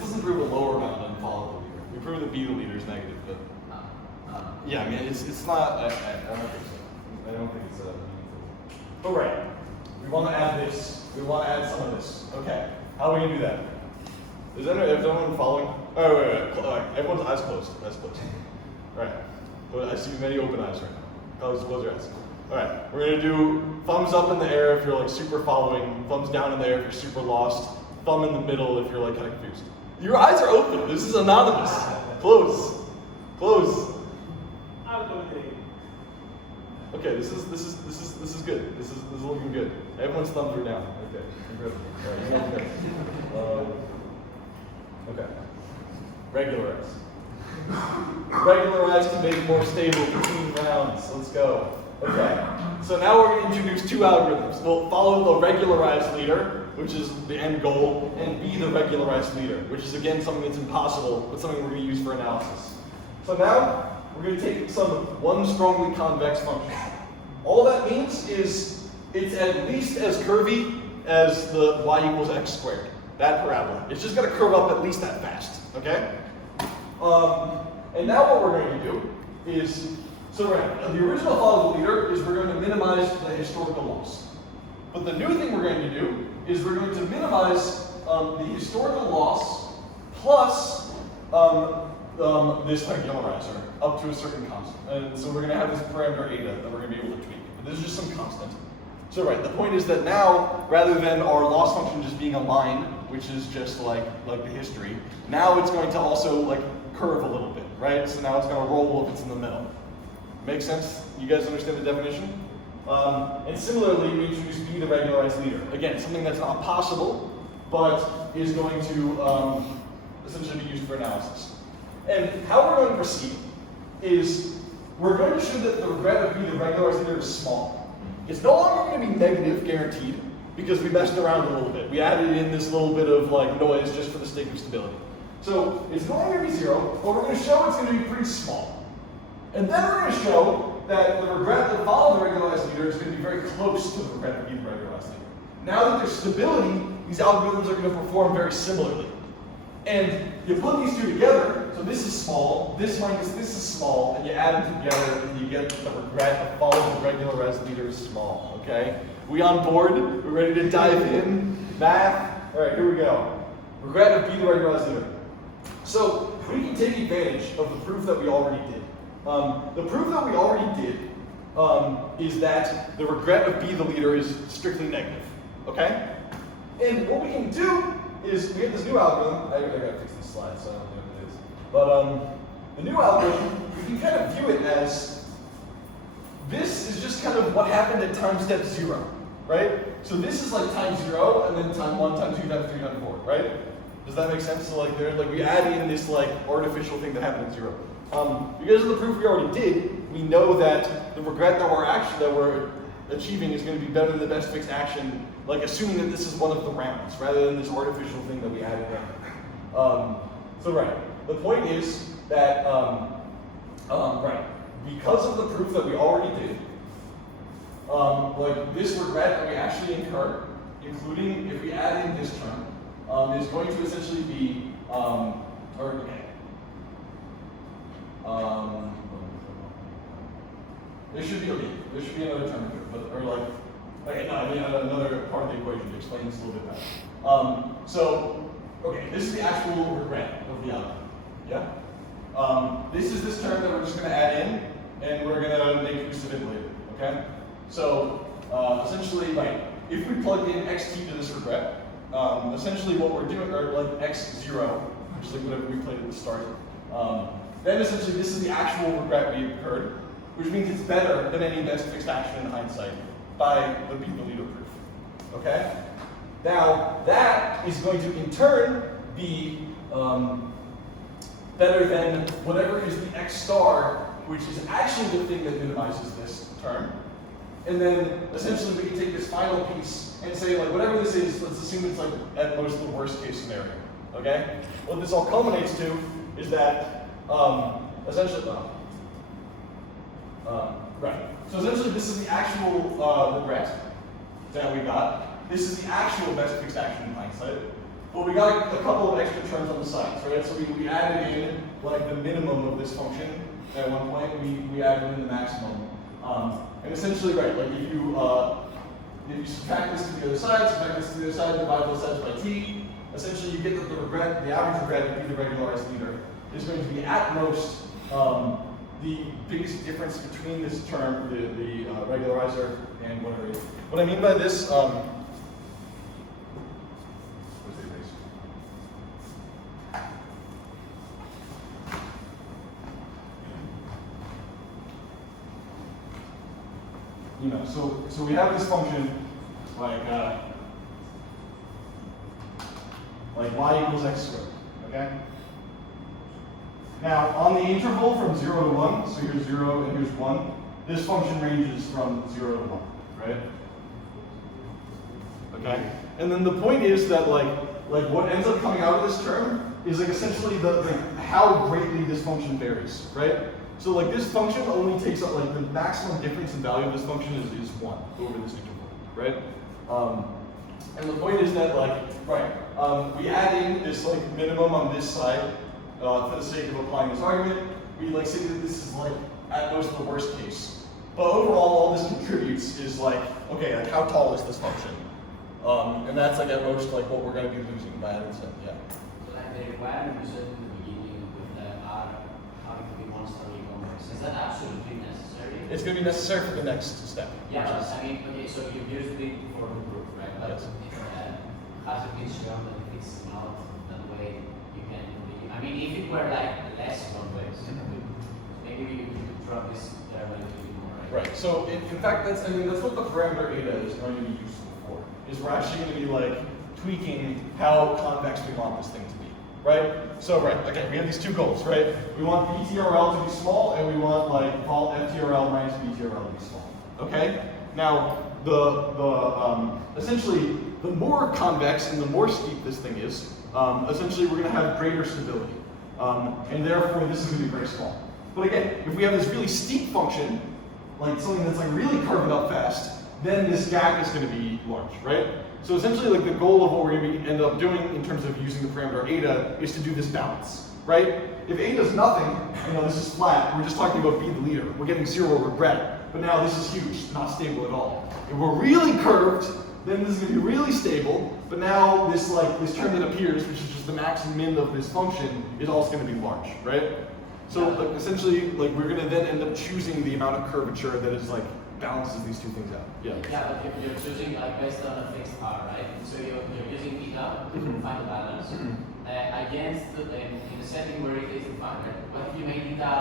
doesn't prove a lower amount than follow the leader. We prove that be the leader is negative, but yeah, it's not. I don't think so. I don't think it's meaningful. But right, we want to add this. We want to add some of this. Okay, how are we gonna do that? Is everyone following? Oh, wait. Everyone's eyes closed. Eyes closed. All right. Well, I see many open eyes right now. Close your eyes. All right. We're gonna do thumbs up in the air if you're like super following. Thumbs down in the air if you're super lost. Thumb in the middle if you're like kind of confused. Your eyes are open. This is anonymous. Close. Close. I'll go with it. Okay. This is good. This is looking good. Everyone's thumbs are down. Okay. Incredible. All right. Okay. Regularize. Regularize to make it more stable between rounds. Let's go. Okay. So now we're going to introduce two algorithms. We'll follow the regularized leader, which is the end goal, and be the regularized leader, which is again something that's impossible, but something we're going to use for analysis. So now we're going to take one strongly convex function. All that means is it's at least as curvy as the y equals x squared. That parabola. It's just going to curve up at least that fast, okay? And now what we're going to do is, the original follow the leader is we're going to minimize the historical loss. But the new thing we're going to do is we're going to minimize the historical loss plus this regularizer up to a certain constant. And so we're going to have this parameter eta that we're going to be able to tweak. But this is just some constant. So the point is that now, rather than our loss function just being a line, which is just like the history, now it's going to also curve a little bit, right? So now it's going to roll if it's in the middle. Make sense? You guys understand the definition? And similarly, we introduce be the regularized leader. Again, something that's not possible, but is going to essentially be used for analysis. And how we're going to proceed is we're going to show that the regret of be the regularized leader is small. It's no longer going to be negative, guaranteed, because we messed around a little bit. We added in this little bit of noise just for the sake of stability. So it's no longer going to be 0, but we're going to show it's going to be pretty small. And then we're going to show that the regret that follows the regularized leader is going to be very close to the regret of be the regularized leader. Now that there's stability, these algorithms are going to perform very similarly. And you put these two together, so this is small, this minus this is small, and you add them together and you get the regret that follows the regularized leader is small, okay? We on board? We're ready to dive in? Math? All right, here we go. Regret of be the regularized leader. So we can take advantage of the proof that we already did. The proof that we already did is that the regret of be the leader is strictly negative, okay? And what we can do is we have this new algorithm. I gotta fix this slide so I don't know what it is. But the new algorithm, we can kind of view it as this is just kind of what happened at time step 0, right? So this is like time 0, and then time 1, time 2, time 3, time 4, right? Does that make sense? So we add in this artificial thing that happened at 0. Because of the proof we already did, we know that the regret that we're achieving is going to be better than the best fixed action, assuming that this is one of the rounds, rather than this artificial thing that we added in. The point is that, because of the proof that we already did, this regret that we actually incur, including if we add in this term, is going to essentially be, there should be another term here, but or like, okay, no, I mean another part of the equation to explain this a little bit better. So, okay, this is the actual regret of the outcome. Yeah. This is this term that we're just going to add in, and we're going to make use of it later. Okay. So essentially, like, if we plug in xt to this regret, essentially what we're doing, or like x0, which is like whatever we played at the start. Then essentially this is the actual regret we occurred, which means it's better than any best fixed action in hindsight by the beat-the-leader proof. Okay? Now, that is going to in turn be better than whatever is the x star, which is actually the thing that minimizes this term. And then essentially we can take this final piece and say, like, whatever this is, let's assume it's like at most the worst case scenario. Okay? What this all culminates to is that essentially, right. So essentially, this is the actual regret that we got. This is the actual best fixed action in hindsight. But we got a couple of extra terms on the sides, right? So we added in like the minimum of this function at one point. We added in the maximum, and essentially, right, like if you subtract this to the other side, subtract this to the other side, divide both sides by t, essentially you get that the regret, the average regret would be the regularized leader, is going to be at most the biggest difference between this term, the regularizer, and whatever it is. What I mean by this, you know, so we have this function like y equals x squared, okay? Now, on the interval from 0 to 1, so here's 0 and here's 1, this function ranges from 0 to 1, right? Okay? And then the point is that like what ends up coming out of this term is like essentially how greatly this function varies, right? So like this function only takes up like the maximum difference in value of this function is 1 over this interval, right? And the point is that like, we add in this like minimum on this side for the sake of applying this argument. We like say that this is like at most the worst case. But overall, all this contributes is like, okay, like how tall is this function? And that's like at most like what we're going to be losing by adding some, yeah. So like the requirement you said in the beginning with the R having to be one-story complex, is that absolutely necessary? It's going to be necessary for the next step. Yeah, but I mean, okay, so you used it for the proof, right? But Yes. has it been shown that if it's not that way, you can really, I mean, if it were like less complex, maybe you could drop this there a little bit more, right? Right. So in fact, that's what the parameter eta is going to be useful for. Is we're actually going to be like tweaking how convex we want this thing to be, right? So okay, we have these two goals, right? We want BTRL to be small, and we want like vol FTRL minus BTRL to be small. Okay. Now essentially the more convex and the more steep this thing is, essentially we're going to have greater stability, and therefore this is going to be very small. But again, if we have this really steep function, like something that's like really curving up fast, then this gap is going to be large, right? So essentially, like the goal of what we're going to end up doing in terms of using the parameter eta is to do this balance, right? If eta is nothing, this is flat. We're just talking about be the leader. We're getting 0 regret, but now this is huge, not stable at all. If we're really curved, then this is going to be really stable. But now this term that appears, which is just the max and min of this function, is also going to be large, right? So like essentially, like we're going to then end up choosing the amount of curvature that is like balances these two things out. Yeah. Yeah, but you're choosing like based on a fixed R, right? So you're using eta to find the balance against in the setting where it is defined. Right? What if you make eta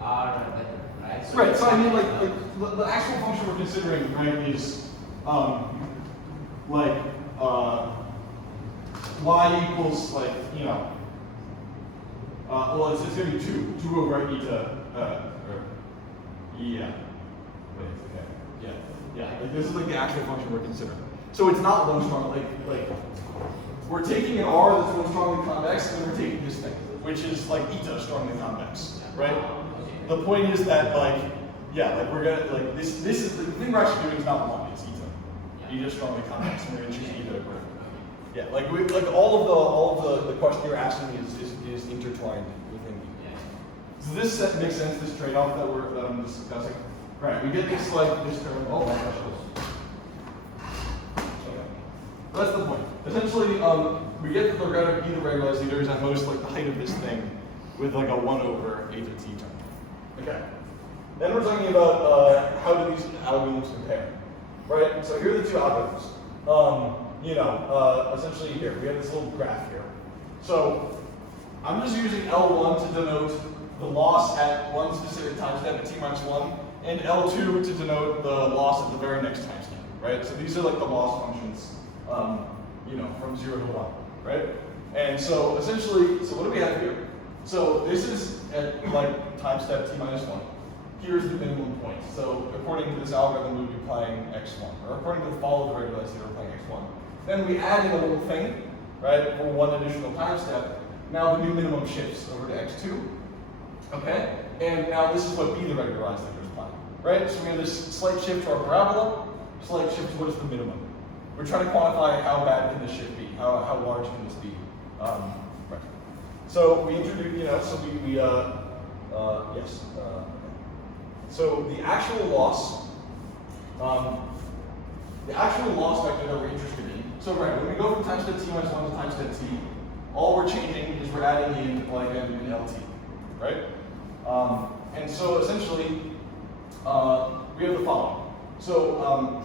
R better, right? So right. So I mean, like the actual function we're considering, right, is y equals like well, it's going to be 2 over eta. Yeah. Wait, okay. Yeah. Like this is like the actual function we're considering. So it's not one strong. Like we're taking an R that's one strongly convex, and then we're taking this thing, which is like eta strongly convex, right? The point is that we're gonna this is the thing we're actually doing is not one, it's eta. Eta strongly convex, and we're gonna choose eta equivalent. Yeah, all of the question you're asking is intertwined within. Yeah. Does this makes sense? This trade-off that I'm discussing. Right, we get this like this term. Oh my gosh. Okay. That's the point. Essentially, we get that the regret be the regularized leader is at most like the height of this thing with like a 1 over a to t term. Okay. Then we're talking about how do these algorithms compare, right? So here are the two algorithms. Essentially here, we have this little graph here. So I'm just using L1 to denote the loss at one specific time step at t minus 1, and L2 to denote the loss at the very next time step, right? So these are like the loss functions, from 0 to 1, right? And so essentially, so what do we have here? So this is at like time step t minus 1. Here's the minimum point. So according to this algorithm, we would be applying x1, or according to the follow the regularized leader, we're applying x1. Then we add in a little thing, right, for one additional time step. Now the new minimum shifts over to x2, okay? And now this is what b the regularized leader is applying, right? So we have this slight shift to our parabola, slight shift to what is the minimum. We're trying to quantify how bad can this shift be, how large can this be, right? So we introduce, So the actual loss vector that we're interested in. So right, when we go from time step t minus 1 to time step t, all we're changing is we're adding in like an LT, right? And so essentially, we have the following. So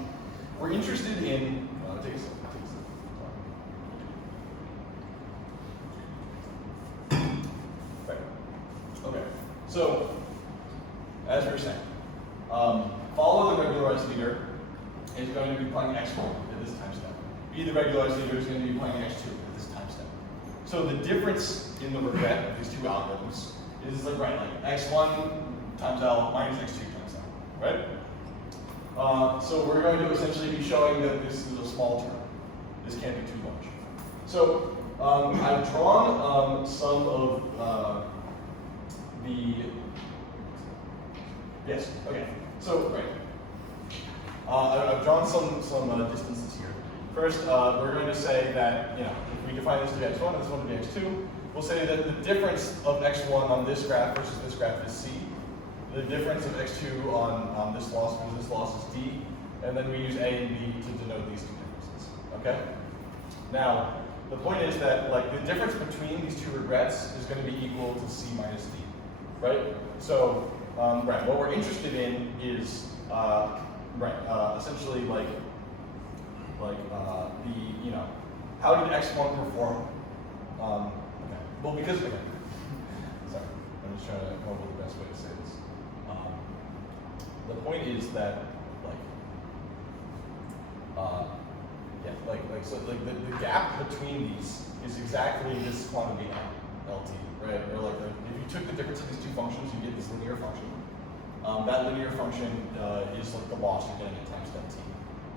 we're interested in. Take a second. Right. Okay. So as we were saying, follow the regularized leader is going to be applying x1 at this time step. Be the regularized leader is going to be applying x2 at this time step. So the difference in the regret of these two algorithms is like x1 times L minus x2 times L, right? So we're going to essentially be showing that this is a small term. This can't be too large. So I've drawn some of yes, okay. So, right. I've drawn some distances here. First, we're going to say that, if we define this to be x1 and this one to be x2, we'll say that the difference of x1 on this graph versus this graph is c. The difference of x2 on this loss versus this loss is d. And then we use a and b to denote these two differences, okay? Now, the point is that the difference between these two regrets is going to be equal to c minus d, right? So, what we're interested in is, essentially how did x1 perform? Okay. Well, because, sorry, I'm just trying to come up with the best way to say this. The point is that, the gap between these is exactly this quantity LT, right? Or if you took the difference of these two functions, you get this linear function. That linear function is the loss you're getting at time step t,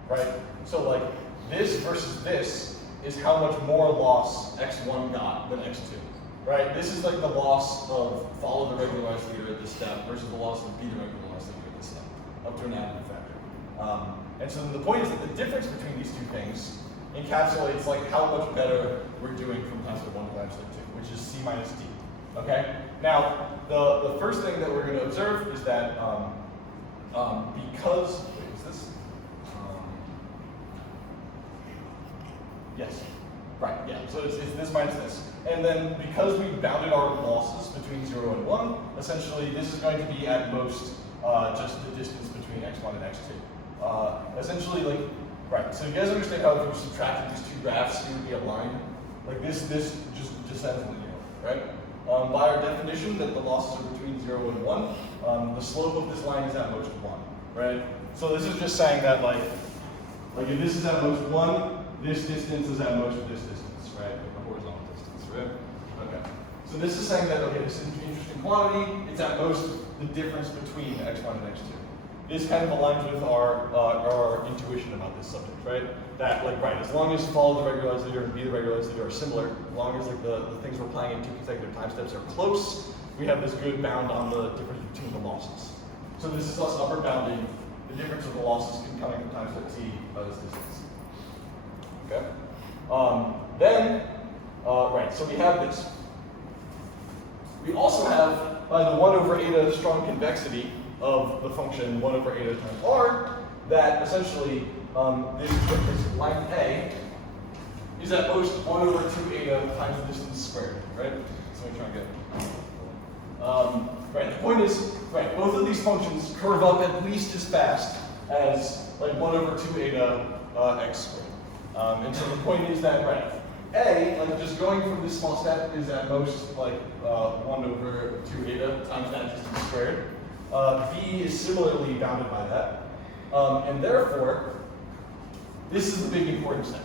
right? So this versus this is how much more loss x1 got than x2, right? This is the loss of follow the regularized leader at this step versus the loss of be the regularized leader at this step, up to an additive factor. And so the point is that the difference between these two things encapsulates how much better we're doing from time step 1 to time step 2, which is c minus d. Okay. Now the first thing that we're going to observe is that because wait, is this? Yes. Right. Yeah. So it's this minus this, and then because we bounded our losses between 0 and 1, essentially this is going to be at most just the distance between x1 and x2. Essentially, right. So you guys understand how if we subtracted these two graphs, it would be a line. This just descends linearly, right? By our definition that the losses are between 0 and 1, the slope of this line is at most 1, right? So this is just saying that if this is at most 1, this distance is at most this distance, right? The horizontal distance, right? Okay. So this is saying that, okay, this is an interesting quantity. It's at most the difference between x1 and x2. This kind of aligns with our intuition about this subject, right? That as long as follow the regularized leader and be the regularized leader are similar, as long as the things we're applying in 2 consecutive time steps are close, we have this good bound on the difference between the losses. So this is us upper bounding the difference of the losses coming from time step t by this distance. Okay. So we have this. We also have, by the 1 over eta strong convexity, of the function 1 over eta times r, that essentially this length a is at most 1 over 2 eta times the distance squared, right? So let me try and get right, the point is, right, both of these functions curve up at least as fast as like 1 over 2 eta x squared. And so the point is that, right, a, like just going from this small step is at most like 1 over 2 eta times that distance squared. B is similarly bounded by that. And therefore, this is the big important step.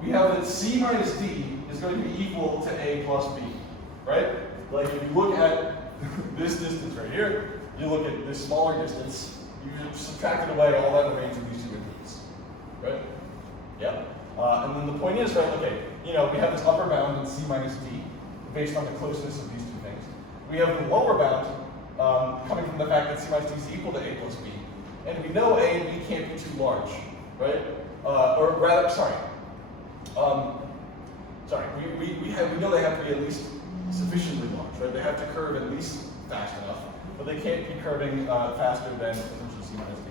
We have that C minus D is going to be equal to A plus B, right? Like if you look at this distance right here, you look at this smaller distance, you subtracted away all that remains of these two inputs, right? Yeah. And then the point is, right, okay, you know, we have this upper bound in C minus D based on the closeness of these two things. We have the lower bound coming from the fact that C minus D is equal to A plus B. And we know A and B can't be too large, right? Or rather, sorry. We know they have to be at least sufficiently large, right? They have to curve at least fast enough, but they can't be curving faster than essentially C minus D.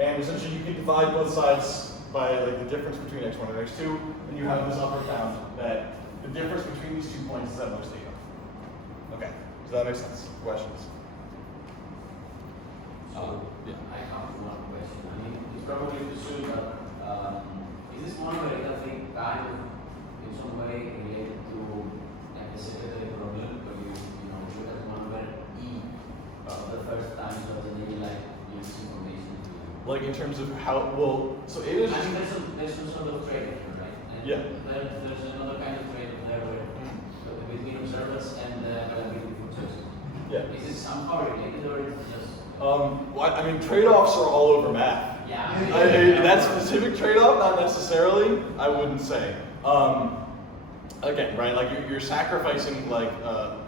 And essentially you can divide both sides by like the difference between x1 and x2, and you have this upper bound that the difference between these 2 points is at most eta. Okay, does that make sense? Questions? So, Yeah. I have one question. I mean, it's probably to assume that is this monometer thing kind of in some way related to like the secretary problem where you know look at monometer E the first time so that they like use information to Like in terms of how, well, so it is I just, mean there's some sort of trade-off here, right? And Yeah. there's another kind of trade-off there where between observers and availability for choices. yeah. Is it somehow related or is it just Well, I mean, trade-offs are all over math. yeah. That specific trade-off, not necessarily, I wouldn't say. Again, right, like you're sacrificing like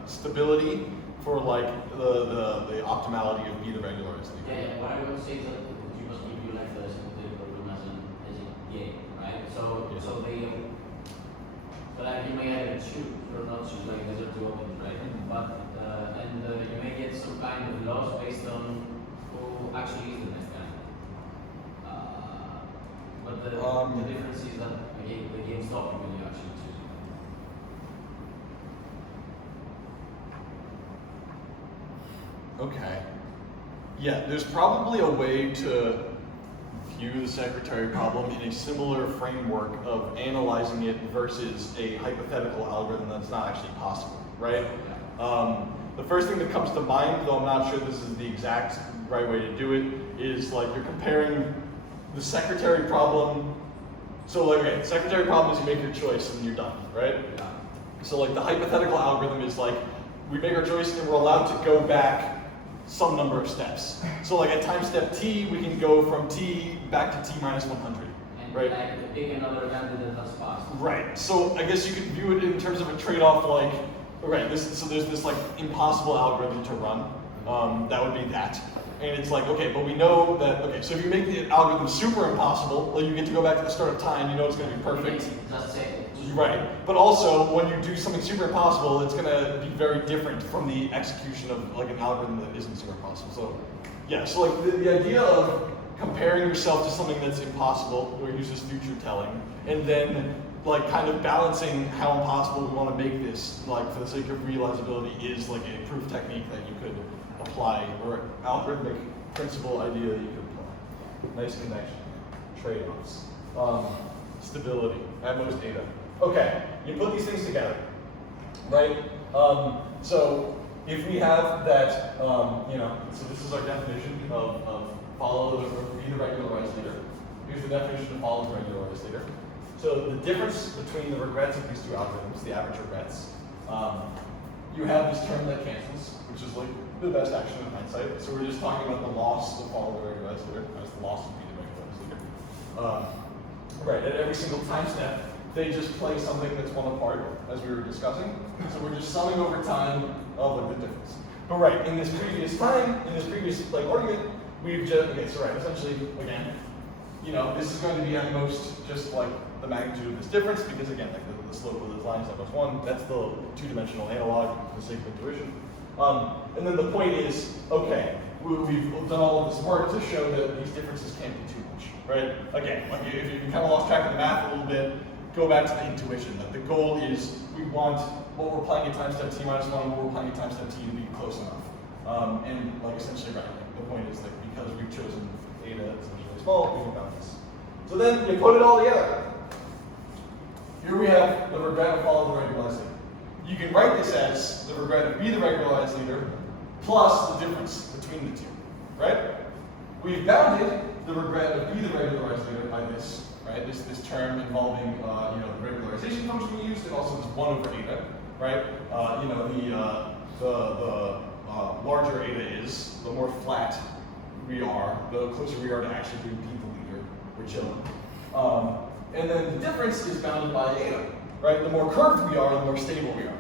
stability for like the optimality of beta regularized Yeah, yeah. What I would say is that you must give you like the secondary problem as a game, right? So Yeah. so they so like you may either choose or not choose, like these are two options, right? But and you may get some kind of loss based on who actually is the best guy. But the difference is that the game stops when you actually choose. Okay. Yeah, there's probably a way to view the secretary problem in a similar framework of analyzing it versus a hypothetical algorithm that's not actually possible, right? The first thing that comes to mind, though I'm not sure this is the exact right way to do it, is like you're comparing the secretary problem. So like, okay, the secretary problem is you make your choice and you're done, right? So like the hypothetical algorithm is like, we make our choice and we're allowed to go back some number of steps. So like at time step t, we can go from t back to t minus 100, And right? like pick another candidate that's passed. Right. So I guess you could view it in terms of a trade-off, like, right. So there's this like impossible algorithm to run. That would be that. And it's like, okay, but we know that, okay, so if you make the algorithm super impossible, like you get to go back to the start of time, you know it's going to be perfect. Just say it. Right. But also, when you do something super impossible, it's going to be very different from the execution of like an algorithm that isn't super impossible. So, yeah, so like the idea of comparing yourself to something that's impossible, or uses future telling, and then like kind of balancing how impossible we want to make this, like for the sake of realizability, is like a proof technique that you could apply, or algorithmic principle idea that you could apply. Nice connection. Trade-offs. Stability, at most data. Okay, you put these things together, right? So if we have that, so this is our definition of follow the regularized leader. Here's the definition of follow the regularized leader. So the difference between the regrets of these two algorithms, the average regrets, you have this term that cancels, which is like the best action in hindsight. So we're just talking about the loss of follow the regularized leader as the loss of be the regularized leader. Right, at every single time step, they just play something that's one apart, as we were discussing. So we're just summing over time of like the difference. But right, in this previous like argument, we've just, okay, so right, essentially, again, this is going to be at most just like the magnitude of this difference, because again, like the slope of those lines at most one, that's the two-dimensional analog for the sake of intuition. And then the point is, okay, we've done all of this work to show that these differences can't be too much, right? Again, like if you kind of lost track of the math a little bit, go back to the intuition that the goal is we want what we're applying at time step t minus 1 and what we're applying at time step t to be close enough. And like essentially, right, like the point is that because we've chosen eta that's really small, we can bound this. So then you put it all together. Here we have the regret of follow the regularized leader. You can write this as the regret of be the regularized leader plus the difference between the two, right? We've bounded the regret of be the regularized leader by this, right? This term involving the regularization function we used, and also this 1 over eta, right? The larger eta is, the more flat we are, the closer we are to actually being be the leader. We're chilling. And then the difference is bounded by eta, right? The more curved we are, the more stable we are.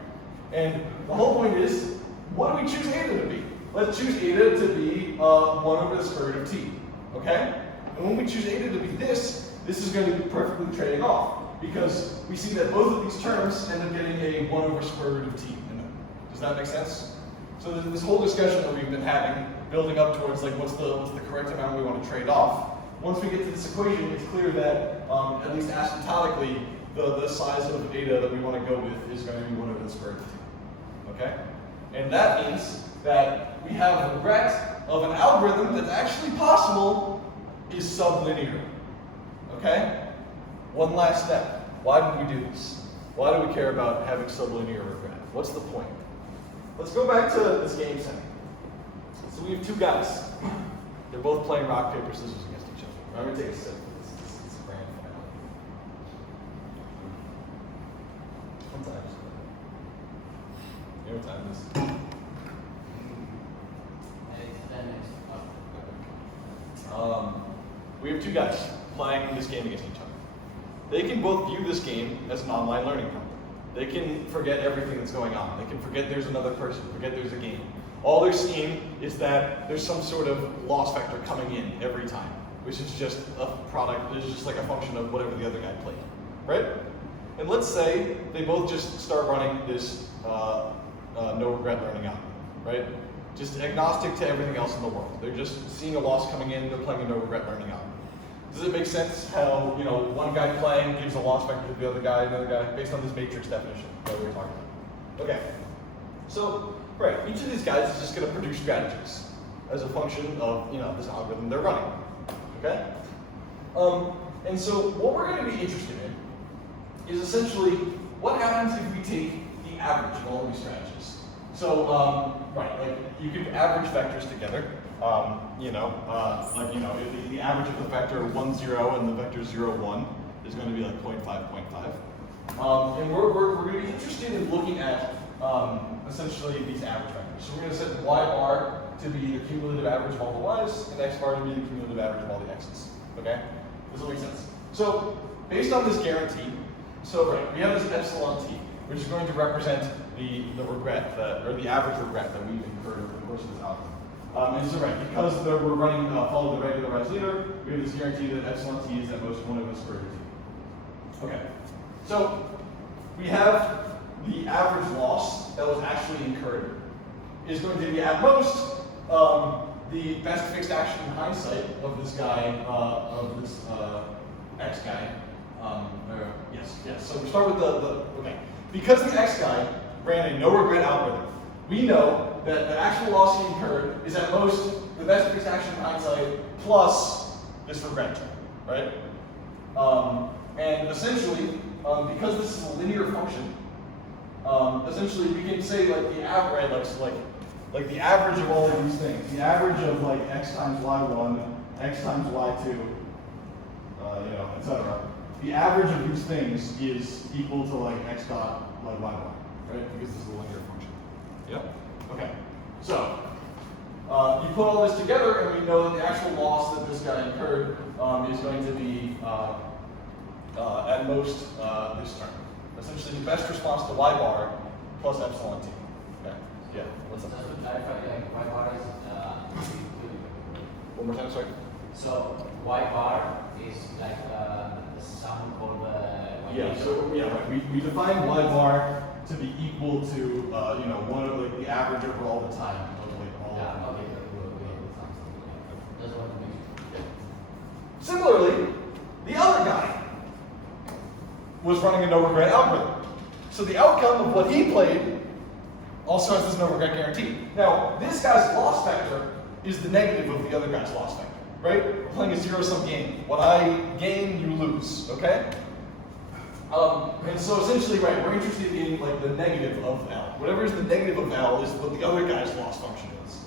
And the whole point is, what do we choose eta to be? Let's choose eta to be 1 over the square root of t, okay? And when we choose eta to be this is going to be perfectly trading off, because we see that both of these terms end up getting a 1 over square root of t in them. Does that make sense? So there's this whole discussion that we've been having, building up towards like what's the correct amount we want to trade off. Once we get to this equation, it's clear that at least asymptotically, the size of eta that we want to go with is going to be 1 over the square root of t. Okay? And that means that we have a regret of an algorithm that's actually possible is sublinear. Okay? One last step. Why did we do this? Why do we care about having sublinear regret? What's the point? Let's go back to this game setting. So we have two guys. They're both playing rock, paper, scissors against each other. I'm going to take a sip. It's a grand finale. Sometimes. You know what time it is? We have two guys playing this game against each other. They can both view this game as an online learning problem. They can forget everything that's going on. They can forget there's another person, forget there's a game. All they're seeing is that there's some sort of loss vector coming in every time, which is just a product, it's just like a function of whatever the other guy played, right? And let's say they both just start running this no regret learning algorithm, right? Just agnostic to everything else in the world. They're just seeing a loss coming in, they're playing a no regret learning algorithm. Does it make sense how, one guy playing gives a loss vector to the other guy, based on this matrix definition that we were talking about? Okay. So, right, each of these guys is just going to produce strategies as a function of, this algorithm they're running. Okay? And so what we're going to be interested in is essentially what happens if we take the average of all of these strategies. So, you could average vectors together. The average of the vector 1, 0 and the vector 0, 1 is going to be like 0.5, 0.5. And we're going to be interested in looking at essentially these average vectors. So we're going to set y bar to be the cumulative average of all the y's, and x bar to be the cumulative average of all the x's. Okay? Does that make sense? So based on this guarantee, we have this epsilon t, which is going to represent the regret or the average regret that we've incurred over the course of this algorithm. And so because we're running follow the regularized leader, we have this guarantee that epsilon t is at most 1 over the square root of t. Okay. So we have the average loss that was actually incurred is going to be at most the best fixed action in hindsight of this guy, x guy. Yes. So we start with okay. Because the x guy ran a no regret algorithm, we know that the actual loss he incurred is at most the best fixed action in hindsight plus this regret term, right? And essentially, because this is a linear function, essentially we can say like the average, like the average of all of these things, the average of like x times y1, x times y2, etc. The average of these things is equal to like x dot like y1, right? Because this is a linear function. Yep. Okay. So you put all this together, and we know that the actual loss that this guy incurred is going to be at most this term. Essentially, the best response to y bar plus epsilon t. Okay. Yeah. What's up? Just to clarify, y bar is One more time, sorry. So y bar is like the sum of the Yeah. So we define y bar to be equal to you know, one of like the average over all the time of like all of them. Okay, that's what it means. Similarly, the other guy was running a no regret algorithm. So the outcome of what he played also has this no regret guarantee. Now, this guy's loss vector is the negative of the other guy's loss vector, right? We're playing a zero-sum game. What I gain, you lose, okay? And so essentially, right, we're interested in like the negative of L. Whatever is the negative of L is what the other guy's loss function is.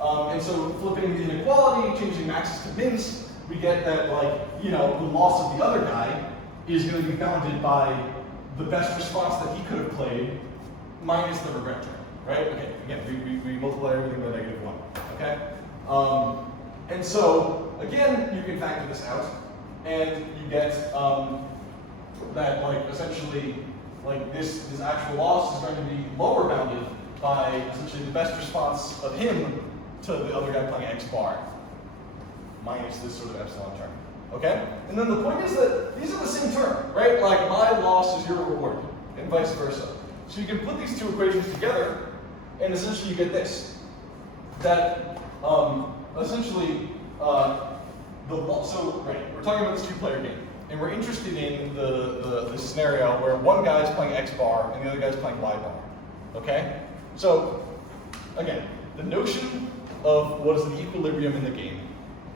And so flipping the inequality, changing maxes to mins, we get that like, you know, the loss of the other guy is going to be bounded by the best response that he could have played minus the regret term, right? Okay, again, we multiply everything by -1, okay? And so, again, you can factor this out, and you get that, like, essentially, like, this actual loss is going to be lower bounded by essentially the best response of him to the other guy playing X bar, minus this sort of epsilon term, okay? And then the point is that these are the same term, right? Like, my loss is your reward, and vice versa. So you can put these two equations together, and essentially you get this. That, essentially, so, right, we're talking about this two-player game, and we're interested in the scenario where one guy is playing X bar and the other guy is playing Y bar, okay? So, again, the notion of what is the equilibrium in the game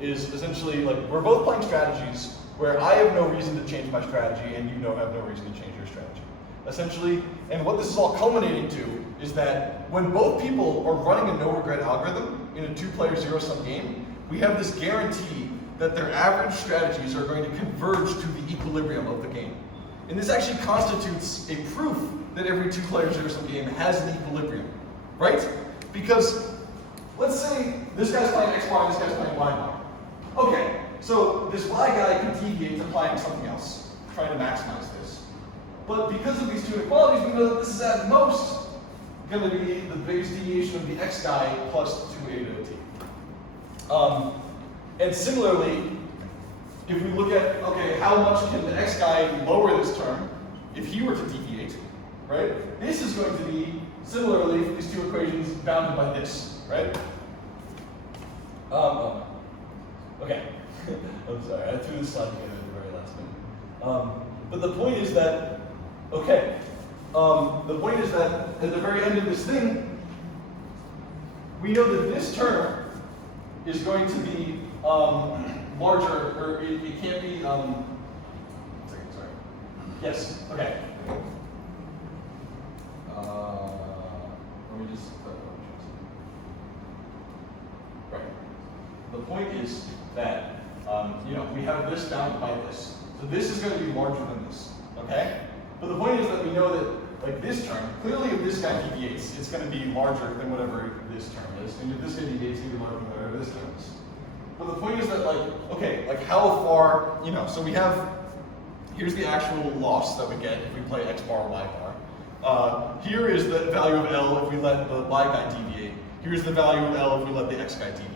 is essentially like, we're both playing strategies where I have no reason to change my strategy and you have no reason to change your strategy. Essentially, and what this is all culminating to is that when both people are running a no-regret algorithm in a two-player zero-sum game, we have this guarantee that their average strategies are going to converge to the equilibrium of the game. And this actually constitutes a proof that every two-player zero-sum game has an equilibrium, right? Because let's say this guy's playing X bar and this guy's playing Y bar. Okay, so this Y guy can deviate to playing something else, trying to maximize this. But because of these two inequalities, we know that this is at most going to be the biggest deviation of the X guy plus 2a to t. And similarly, if we look at, okay, how much can the X guy lower this term if he were to deviate, right? This is going to be, similarly, for these two equations, bounded by this, right? Okay, I'm sorry, I threw this slide together at the very last minute. But the point is that, okay, the point is that at the very end of this thing, we know that this term is going to be larger, or it can't be, one second, sorry. Yes, okay. Let me just, right. The point is that, you know, we have this bounded by this. So this is going to be larger than this, okay? But the point is that we know that, like, this term, clearly if this guy deviates, it's going to be larger than whatever this term is. And if this guy deviates, it's going to be larger than whatever this term is. But the point is that, like, okay, like how far, you know, so we have, here's the actual loss that we get if we play X bar, Y bar. Here is the value of L if we let the Y guy deviate. Here's the value of L if we let the X guy deviate.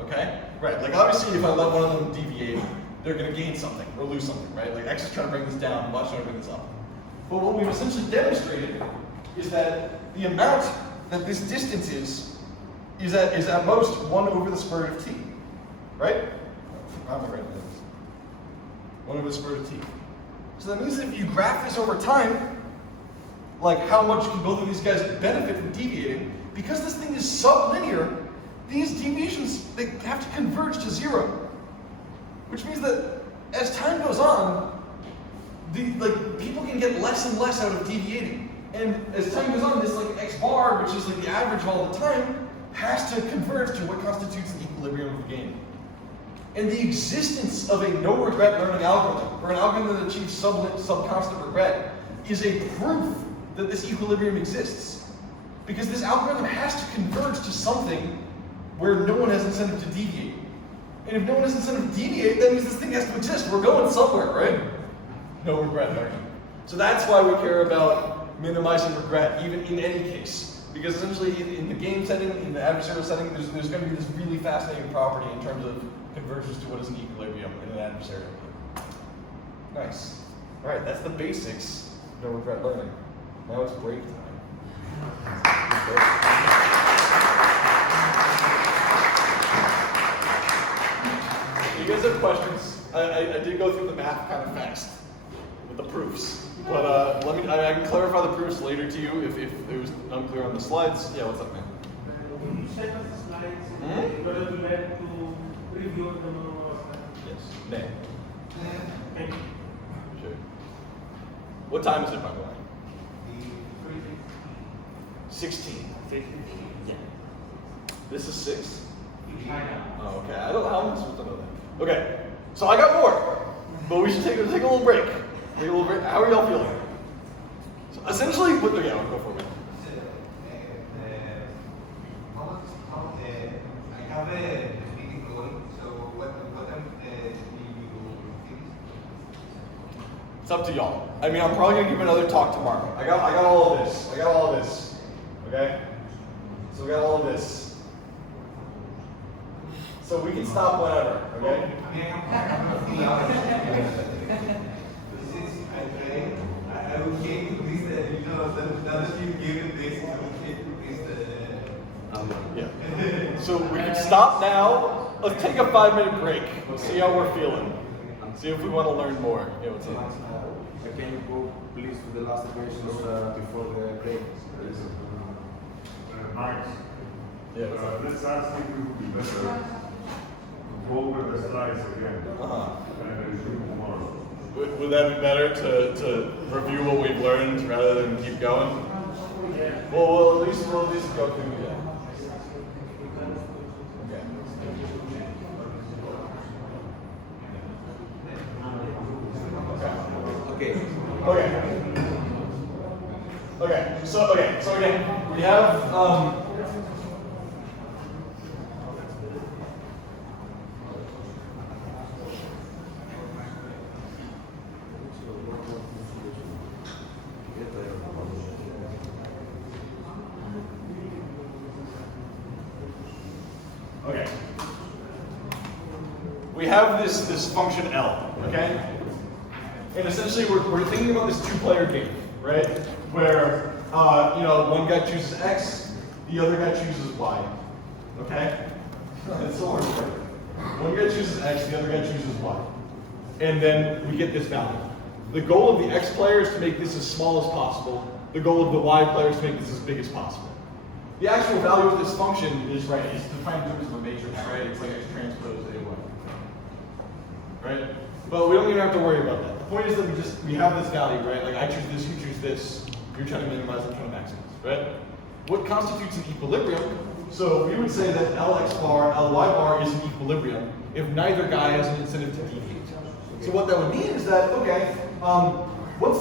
Okay? Right, like obviously if I let one of them deviate, they're going to gain something or lose something, right? Like X is trying to bring this down, Y is trying to bring this up. But what we've essentially demonstrated is that the amount that this distance is at most 1 over the square root of t, right? How am I writing this? 1 over the square root of t. So that means that if you graph this over time, like how much can both of these guys benefit from deviating, because this thing is sublinear, these deviations, they have to converge to 0. Which means that as time goes on, people can get less and less out of deviating. And as time goes on, this like X bar, which is like the average of all the time, has to converge to what constitutes the equilibrium of the game. And the existence of a no-regret learning algorithm, or an algorithm that achieves sub-constant regret, is a proof that this equilibrium exists. Because this algorithm has to converge to something where no one has incentive to deviate. And if no one has incentive to deviate, that means this thing has to exist. We're going somewhere, right? No regret learning. So that's why we care about minimizing regret, even in any case. Because essentially, in the game setting, in the adversarial setting, there's going to be this really fascinating property in terms of convergence to what is an equilibrium in an adversarial game. Nice. All right, that's the basics of no regret learning. Now it's break time. You guys have questions? I did go through the math kind of fast with the proofs, but I can clarify the proofs later to you if it was unclear on the slides. Yeah, what's up, man? Can you send us the slides Hmm? in order to let to review them? Yes. Nay. Thank you. Sure. What time is it, by the way? 16. Yeah. This is 6. Oh, okay. I don't know how I'm supposed to know that. Okay. So I got more, but we should take a little break. Take a little break. How are y'all feeling? So essentially, yeah, I'll go for it. I have a meeting role, so what time will you think? It's up to y'all. I mean, I'm probably gonna give another talk tomorrow. I got all of this. I got all of this. Okay? So we got all of this. So we can stop whenever, okay? I mean, I have 3 hours. I would hate to miss the, the other team gave it this, I would hate to miss the. Yeah. So we can stop now. Let's take a 5-minute break. See how we're feeling. See if we want to learn more. Yeah, what's up? Can you go please to the last questions before the break? Max, Yeah, what's up? let's ask if it would be better to go over the slides again and review tomorrow. Would that be better to review what we've learned rather than keep going? Well, we'll at least go through that. Okay. Okay. So again, we have okay. We have this function L, okay? And essentially we're thinking about this 2-player game, right? Where one guy chooses X, the other guy chooses Y. Okay? It's so hard to write. One guy chooses X, the other guy chooses Y. And then we get this value. The goal of the X player is to make this as small as possible. The goal of the Y player is to make this as big as possible. The actual value of this function is defined in terms of a matrix, right? It's like X transpose AY. Right? But we don't even have to worry about that. The point is that we have this value, right? Like I choose this, you choose this. You're trying to minimize, I'm trying to maximize, right? What constitutes an equilibrium? So we would say that Lx bar, Ly bar is an equilibrium if neither guy has an incentive to deviate. So what that would mean is that, okay, what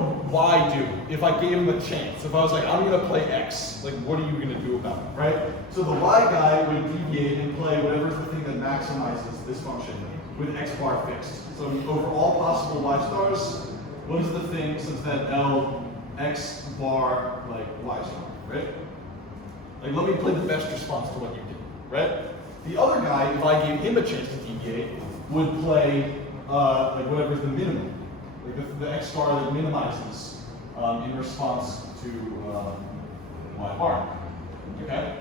would Y do if I gave him a chance? If I was like, I'm gonna play X, like what are you gonna do about it, right? So the Y guy would deviate and play whatever's the thing that maximizes this function with X bar fixed. So over all possible Y stars, what is the thing such that L X bar like Y star, right? Like let me play the best response to what you did, right? The other guy, if I gave him a chance to deviate, would play like whatever's the minimum, like the X bar that minimizes in response to Y bar, okay?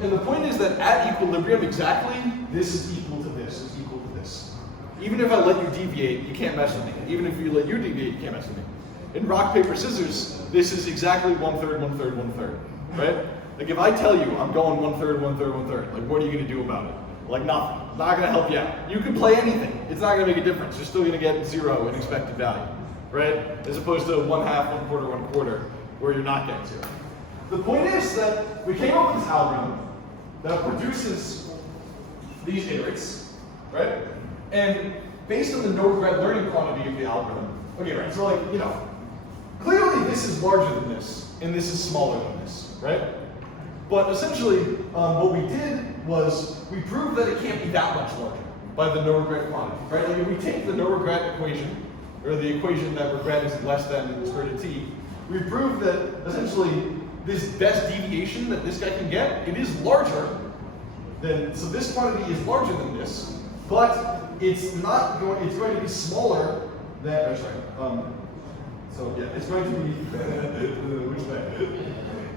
And the point is that at equilibrium exactly, this is equal to this, is equal to this. Even if I let you deviate, you can't mess with me. Even if you let you deviate, you can't mess with me. In rock, paper, scissors, this is exactly 1/3, 1/3, 1/3, right? Like if I tell you I'm going 1/3, 1/3, 1/3, like what are you gonna do about it? Like nothing, not gonna help you out. You can play anything, it's not gonna make a difference. You're still gonna get 0 in expected value, right? As opposed to 1/2, 1/4, 1/4, where you're not getting 0. The point is that we came up with this algorithm that produces these iterates, right? And based on the no regret learning quantity of the algorithm, okay, right, so like, clearly this is larger than this, and this is smaller than this, right? But essentially, what we did was we proved that it can't be that much larger by the no regret quantity, right? Like if we take the no regret equation, or the equation that regret is less than square root of t, we proved that essentially this best deviation that this guy can get, it is larger than, so this quantity is larger than this, but it's not going, it's going to be smaller than, so yeah, it's going to be, which way?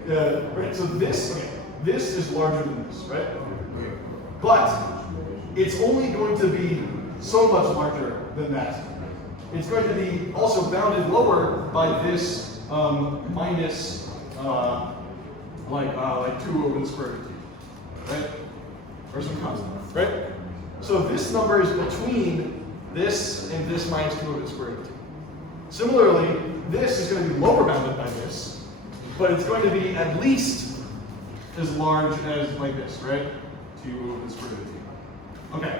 right, so this is larger than this, right? But it's only going to be so much larger than that. It's going to be also bounded lower by this minus like 2 over the square root of t, right? Or some constant, right? So this number is between this and this minus 2 over the square root of t. Similarly, this is going to be lower bounded by this, but it's going to be at least as large as like this, right? 2 over the square root of t. Okay.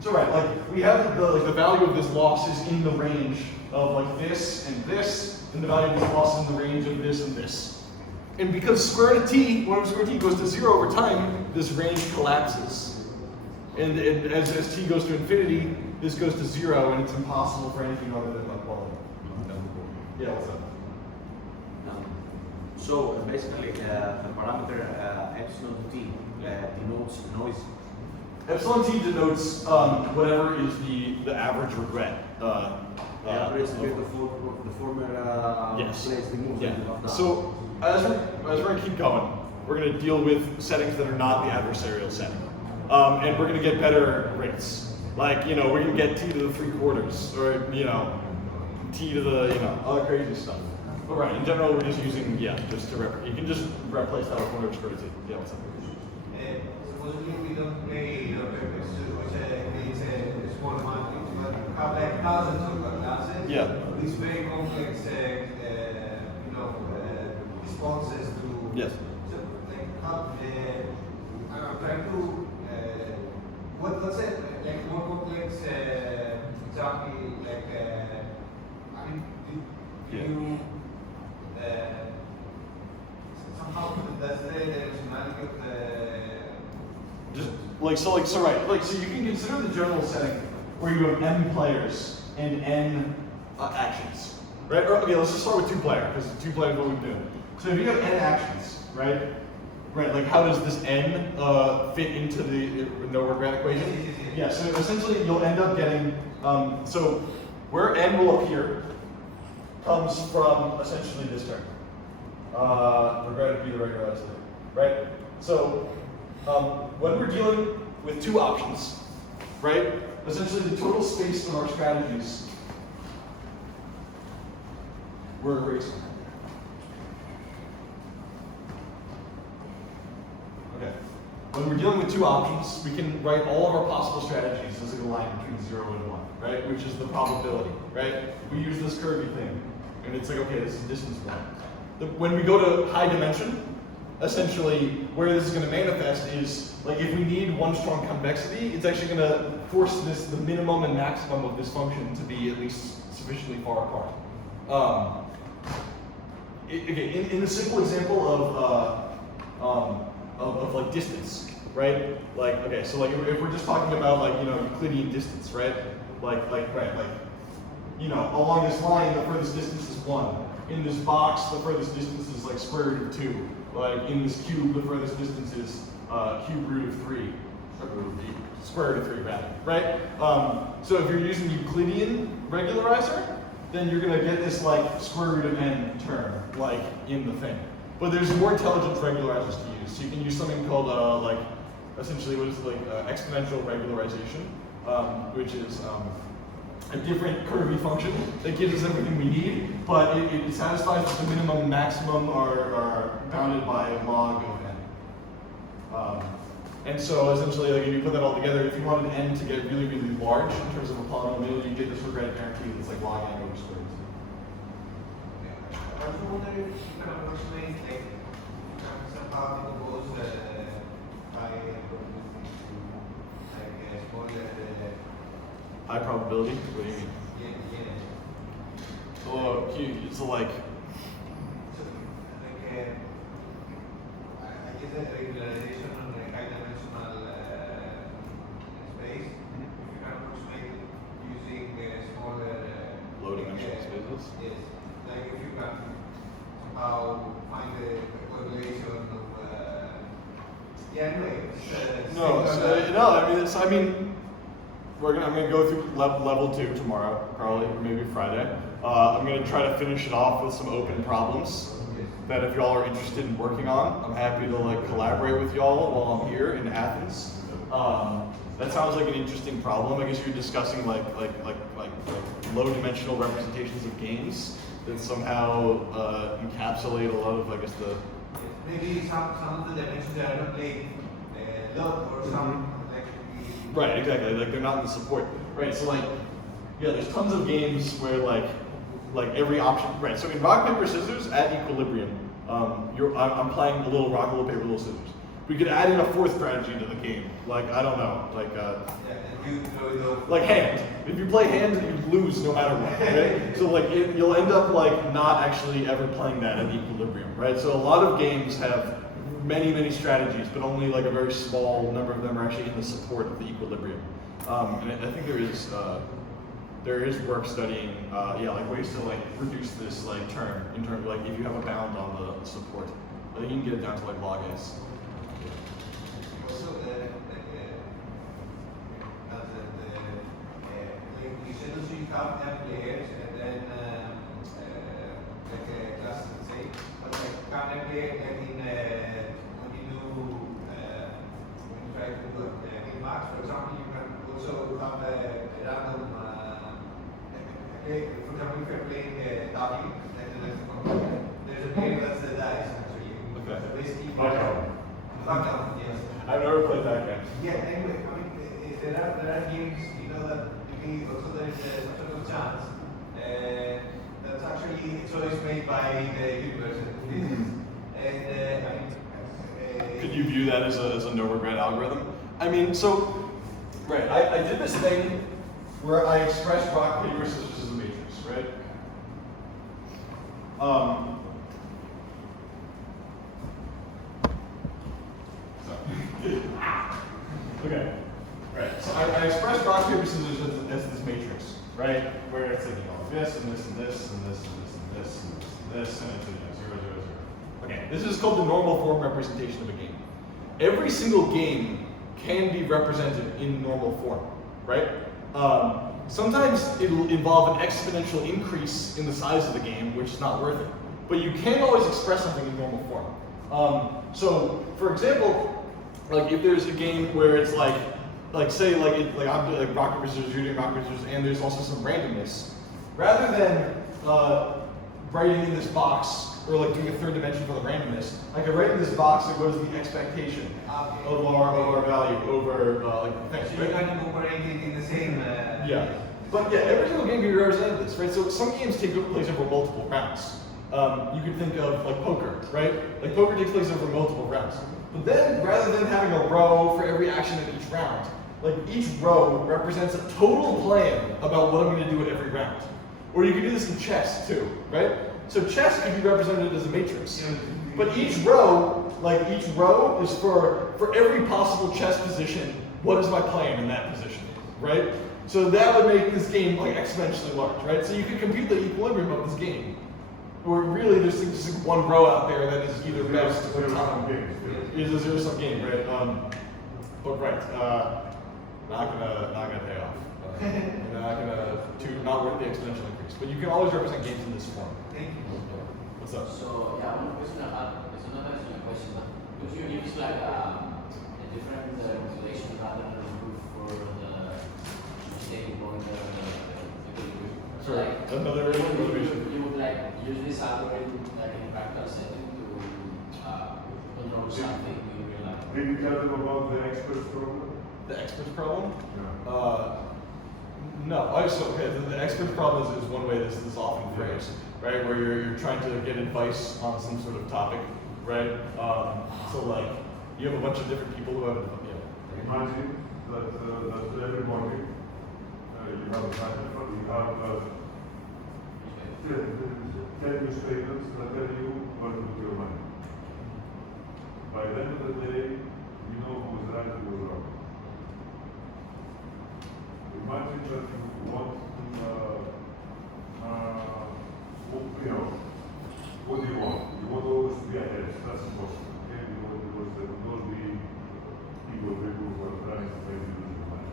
So right, like we have the value of this loss is in the range of like this, and the value of this loss is in the range of this and this. And because square root of t, 1 over square root of t goes to 0 over time, this range collapses. And as t goes to infinity, this goes to 0, and it's impossible for anything other than equality. Yeah, what's up? So basically, the parameter epsilon t denotes noise. Epsilon t denotes whatever is the average regret. The average the former Yes. place the movement Yeah. of the. So as we're going to keep going, we're going to deal with settings that are not the adversarial setting, and we're going to get better rates. Like we're going to get t to the 3/4, or t to the other crazy stuff. But right, in general, we're just using just to you can just replace that with 1 over square root of t. Yeah, what's up? Supposedly we don't play purpose, which creates a small matrix, but you have like thousands of classes. Yeah. These very complex, responses to. Yes. So like how I'm trying to what's it like more complex example like I mean do you somehow that's the dimensionality of the. Just so you can consider the general setting where you have n players and n actions, right? Or, okay, let's just start with 2 player because 2 player is what we're doing. So if you have n actions, right? Like how does this n fit into the no regret equation? Yeah. So essentially you'll end up getting so where n will appear comes from essentially this term. Regret to be the regularized later, right? So when we're dealing with 2 options, right? Essentially the total space of our strategies we're erasing. Okay. When we're dealing with 2 options, we can write all of our possible strategies as a line between 0 and 1, right? Which is the probability, right? We use this curvy thing, and it's like, okay, this is distance 1. When we go to high dimension, essentially where this is going to manifest is like if we need one strong convexity, it's actually going to force the minimum and maximum of this function to be at least sufficiently far apart. In a simple example of like distance, right? Like okay, so like if we're just talking about like Euclidean distance, right? Along this line, the furthest distance is 1. In this box, the furthest distance is like square root of 2. Like in this cube, the furthest distance is cube root of 3, square root of 3 rather, right? So if you're using Euclidean regularizer, then you're gonna get this like square root of n term, like in the thing. But there's more intelligent regularizers to use. So you can use something called essentially what is exponential regularization, which is a different curvy function that gives us everything we need, but it satisfies that the minimum and maximum are bounded by log of n. And so essentially, like if you put that all together, if you wanted n to get really, really large in terms of a polynomial, you get this regret guarantee that's like log n over square root. I also wonder if you can approximate like somehow decompose by like smaller. High probability? What do you mean? Yeah. Oh, so like. So, like, I guess the regularization on a high-dimensional space, if you can approximate it using smaller Low-dimensional spaces? Yes. Like if you can somehow find the correlation of. Anyway. No, I'm gonna go through level 2 tomorrow, probably, or maybe Friday. I'm gonna try to finish it off with some open problems. that if y'all are interested in working on, I'm happy to like collaborate with y'all while I'm here in Athens. That sounds like an interesting problem. I guess you're discussing like low-dimensional representations of games that somehow encapsulate a lot of, I guess, the. Maybe some of the dimensions that are not played low or some like. Right, exactly. Like they're not in the support. Right. So like, yeah, there's tons of games where like every option. Right. So in rock paper scissors at equilibrium, I'm playing a little rock, a little paper, a little scissors. We could add in a fourth strategy to the game. Like I don't know, like. You throw it off. Like hand. If you play hand, you lose no matter what, right? So like you'll end up like not actually ever playing that at equilibrium, right? So a lot of games have many strategies, but only like a very small number of them are actually in the support of the equilibrium. And I think there is work studying, like ways to like reduce this like term in terms of like if you have a bound on the support. I think you can get it down to like log s. Also, you said also you have players and then like a class, let's say, but like can a player and in when you do when you try to do a match, for example, you can also have a random for example, if you're playing W, there's a player that's the dice actually. Okay. So basically, Backgammon. yes. I've never played that game. Yeah, anyway, I mean, there are games, you know, that you can also there is some sort of chance that's actually a choice made by the universe and physics. And I mean, Could you view that as a no regret algorithm? I mean, so, right, I did this thing where I expressed rock, paper, scissors as a matrix, right? Okay, right, so I expressed rock, paper, scissors as this matrix, right? Where it's like, you know, this and this and this and this and this and this and this and this and it's 0, 0, 0. Okay, this is called the normal form representation of a game. Every single game can be represented in normal form, right? Sometimes it'll involve an exponential increase in the size of the game, which is not worth it. But you can always express something in normal form. So, for example, like if there's a game where it's like say I'm doing like rock paper scissors, you're doing rock paper scissors, and there's also some randomness. Rather than writing in this box or like doing a third dimension for the randomness, I can write in this box like what is the expectation of our value over like the thing. so you can incorporate it in the same. Yeah. But yeah, every single game can be represented this, right? So some games take place over multiple rounds. You could think of like poker, right? Like poker takes place over multiple rounds. But then rather than having a row for every action in each round, like each row represents a total plan about what I'm going to do at every round. Or you can do this in chess too, right? So chess could be represented as a matrix. But each row is for every possible chess position, what is my plan in that position, right? So that would make this game like exponentially large, right? So you could compute the equilibrium of this game. Or really there's just one row out there that is either best or top. Is a zero-sum game, right? But right, not gonna pay off. Not worth the exponential increase. But you can always represent games in this form. Thank you. What's up? So yeah, one question I had, it's not actually a question, but could you give us like a different motivation rather than proof for the staying point the equilibrium? So Sorry, like, another motivation. you would like use this algorithm like in practical setting to control something in real life. Did you tell them about the experts problem? The experts problem? Yeah. No. The experts problem is one way this is often phrased, right? Where you're trying to get advice on some sort of topic, right? So like you have a bunch of different people who have Imagine that every morning you have a microphone, you have 10 newspapers that tell you what to do with your money. By the end of the day, you know who was right and who was wrong. Imagine that you want to, what do you want? You want always to be ahead. That's impossible. Okay? Because there will be people who are trying to make you lose your money.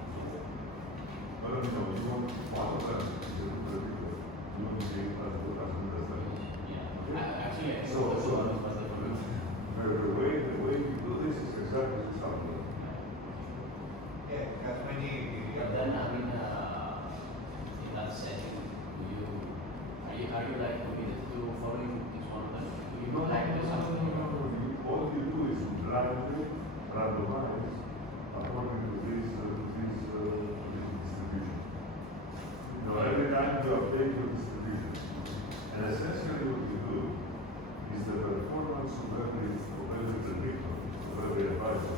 I don't know. You want one of them. You want to be as good as them. Yeah. Actually, So randomized according to this distribution. You know, every time you update your distribution. And essentially what you do is the performance of every predictor, of every advisor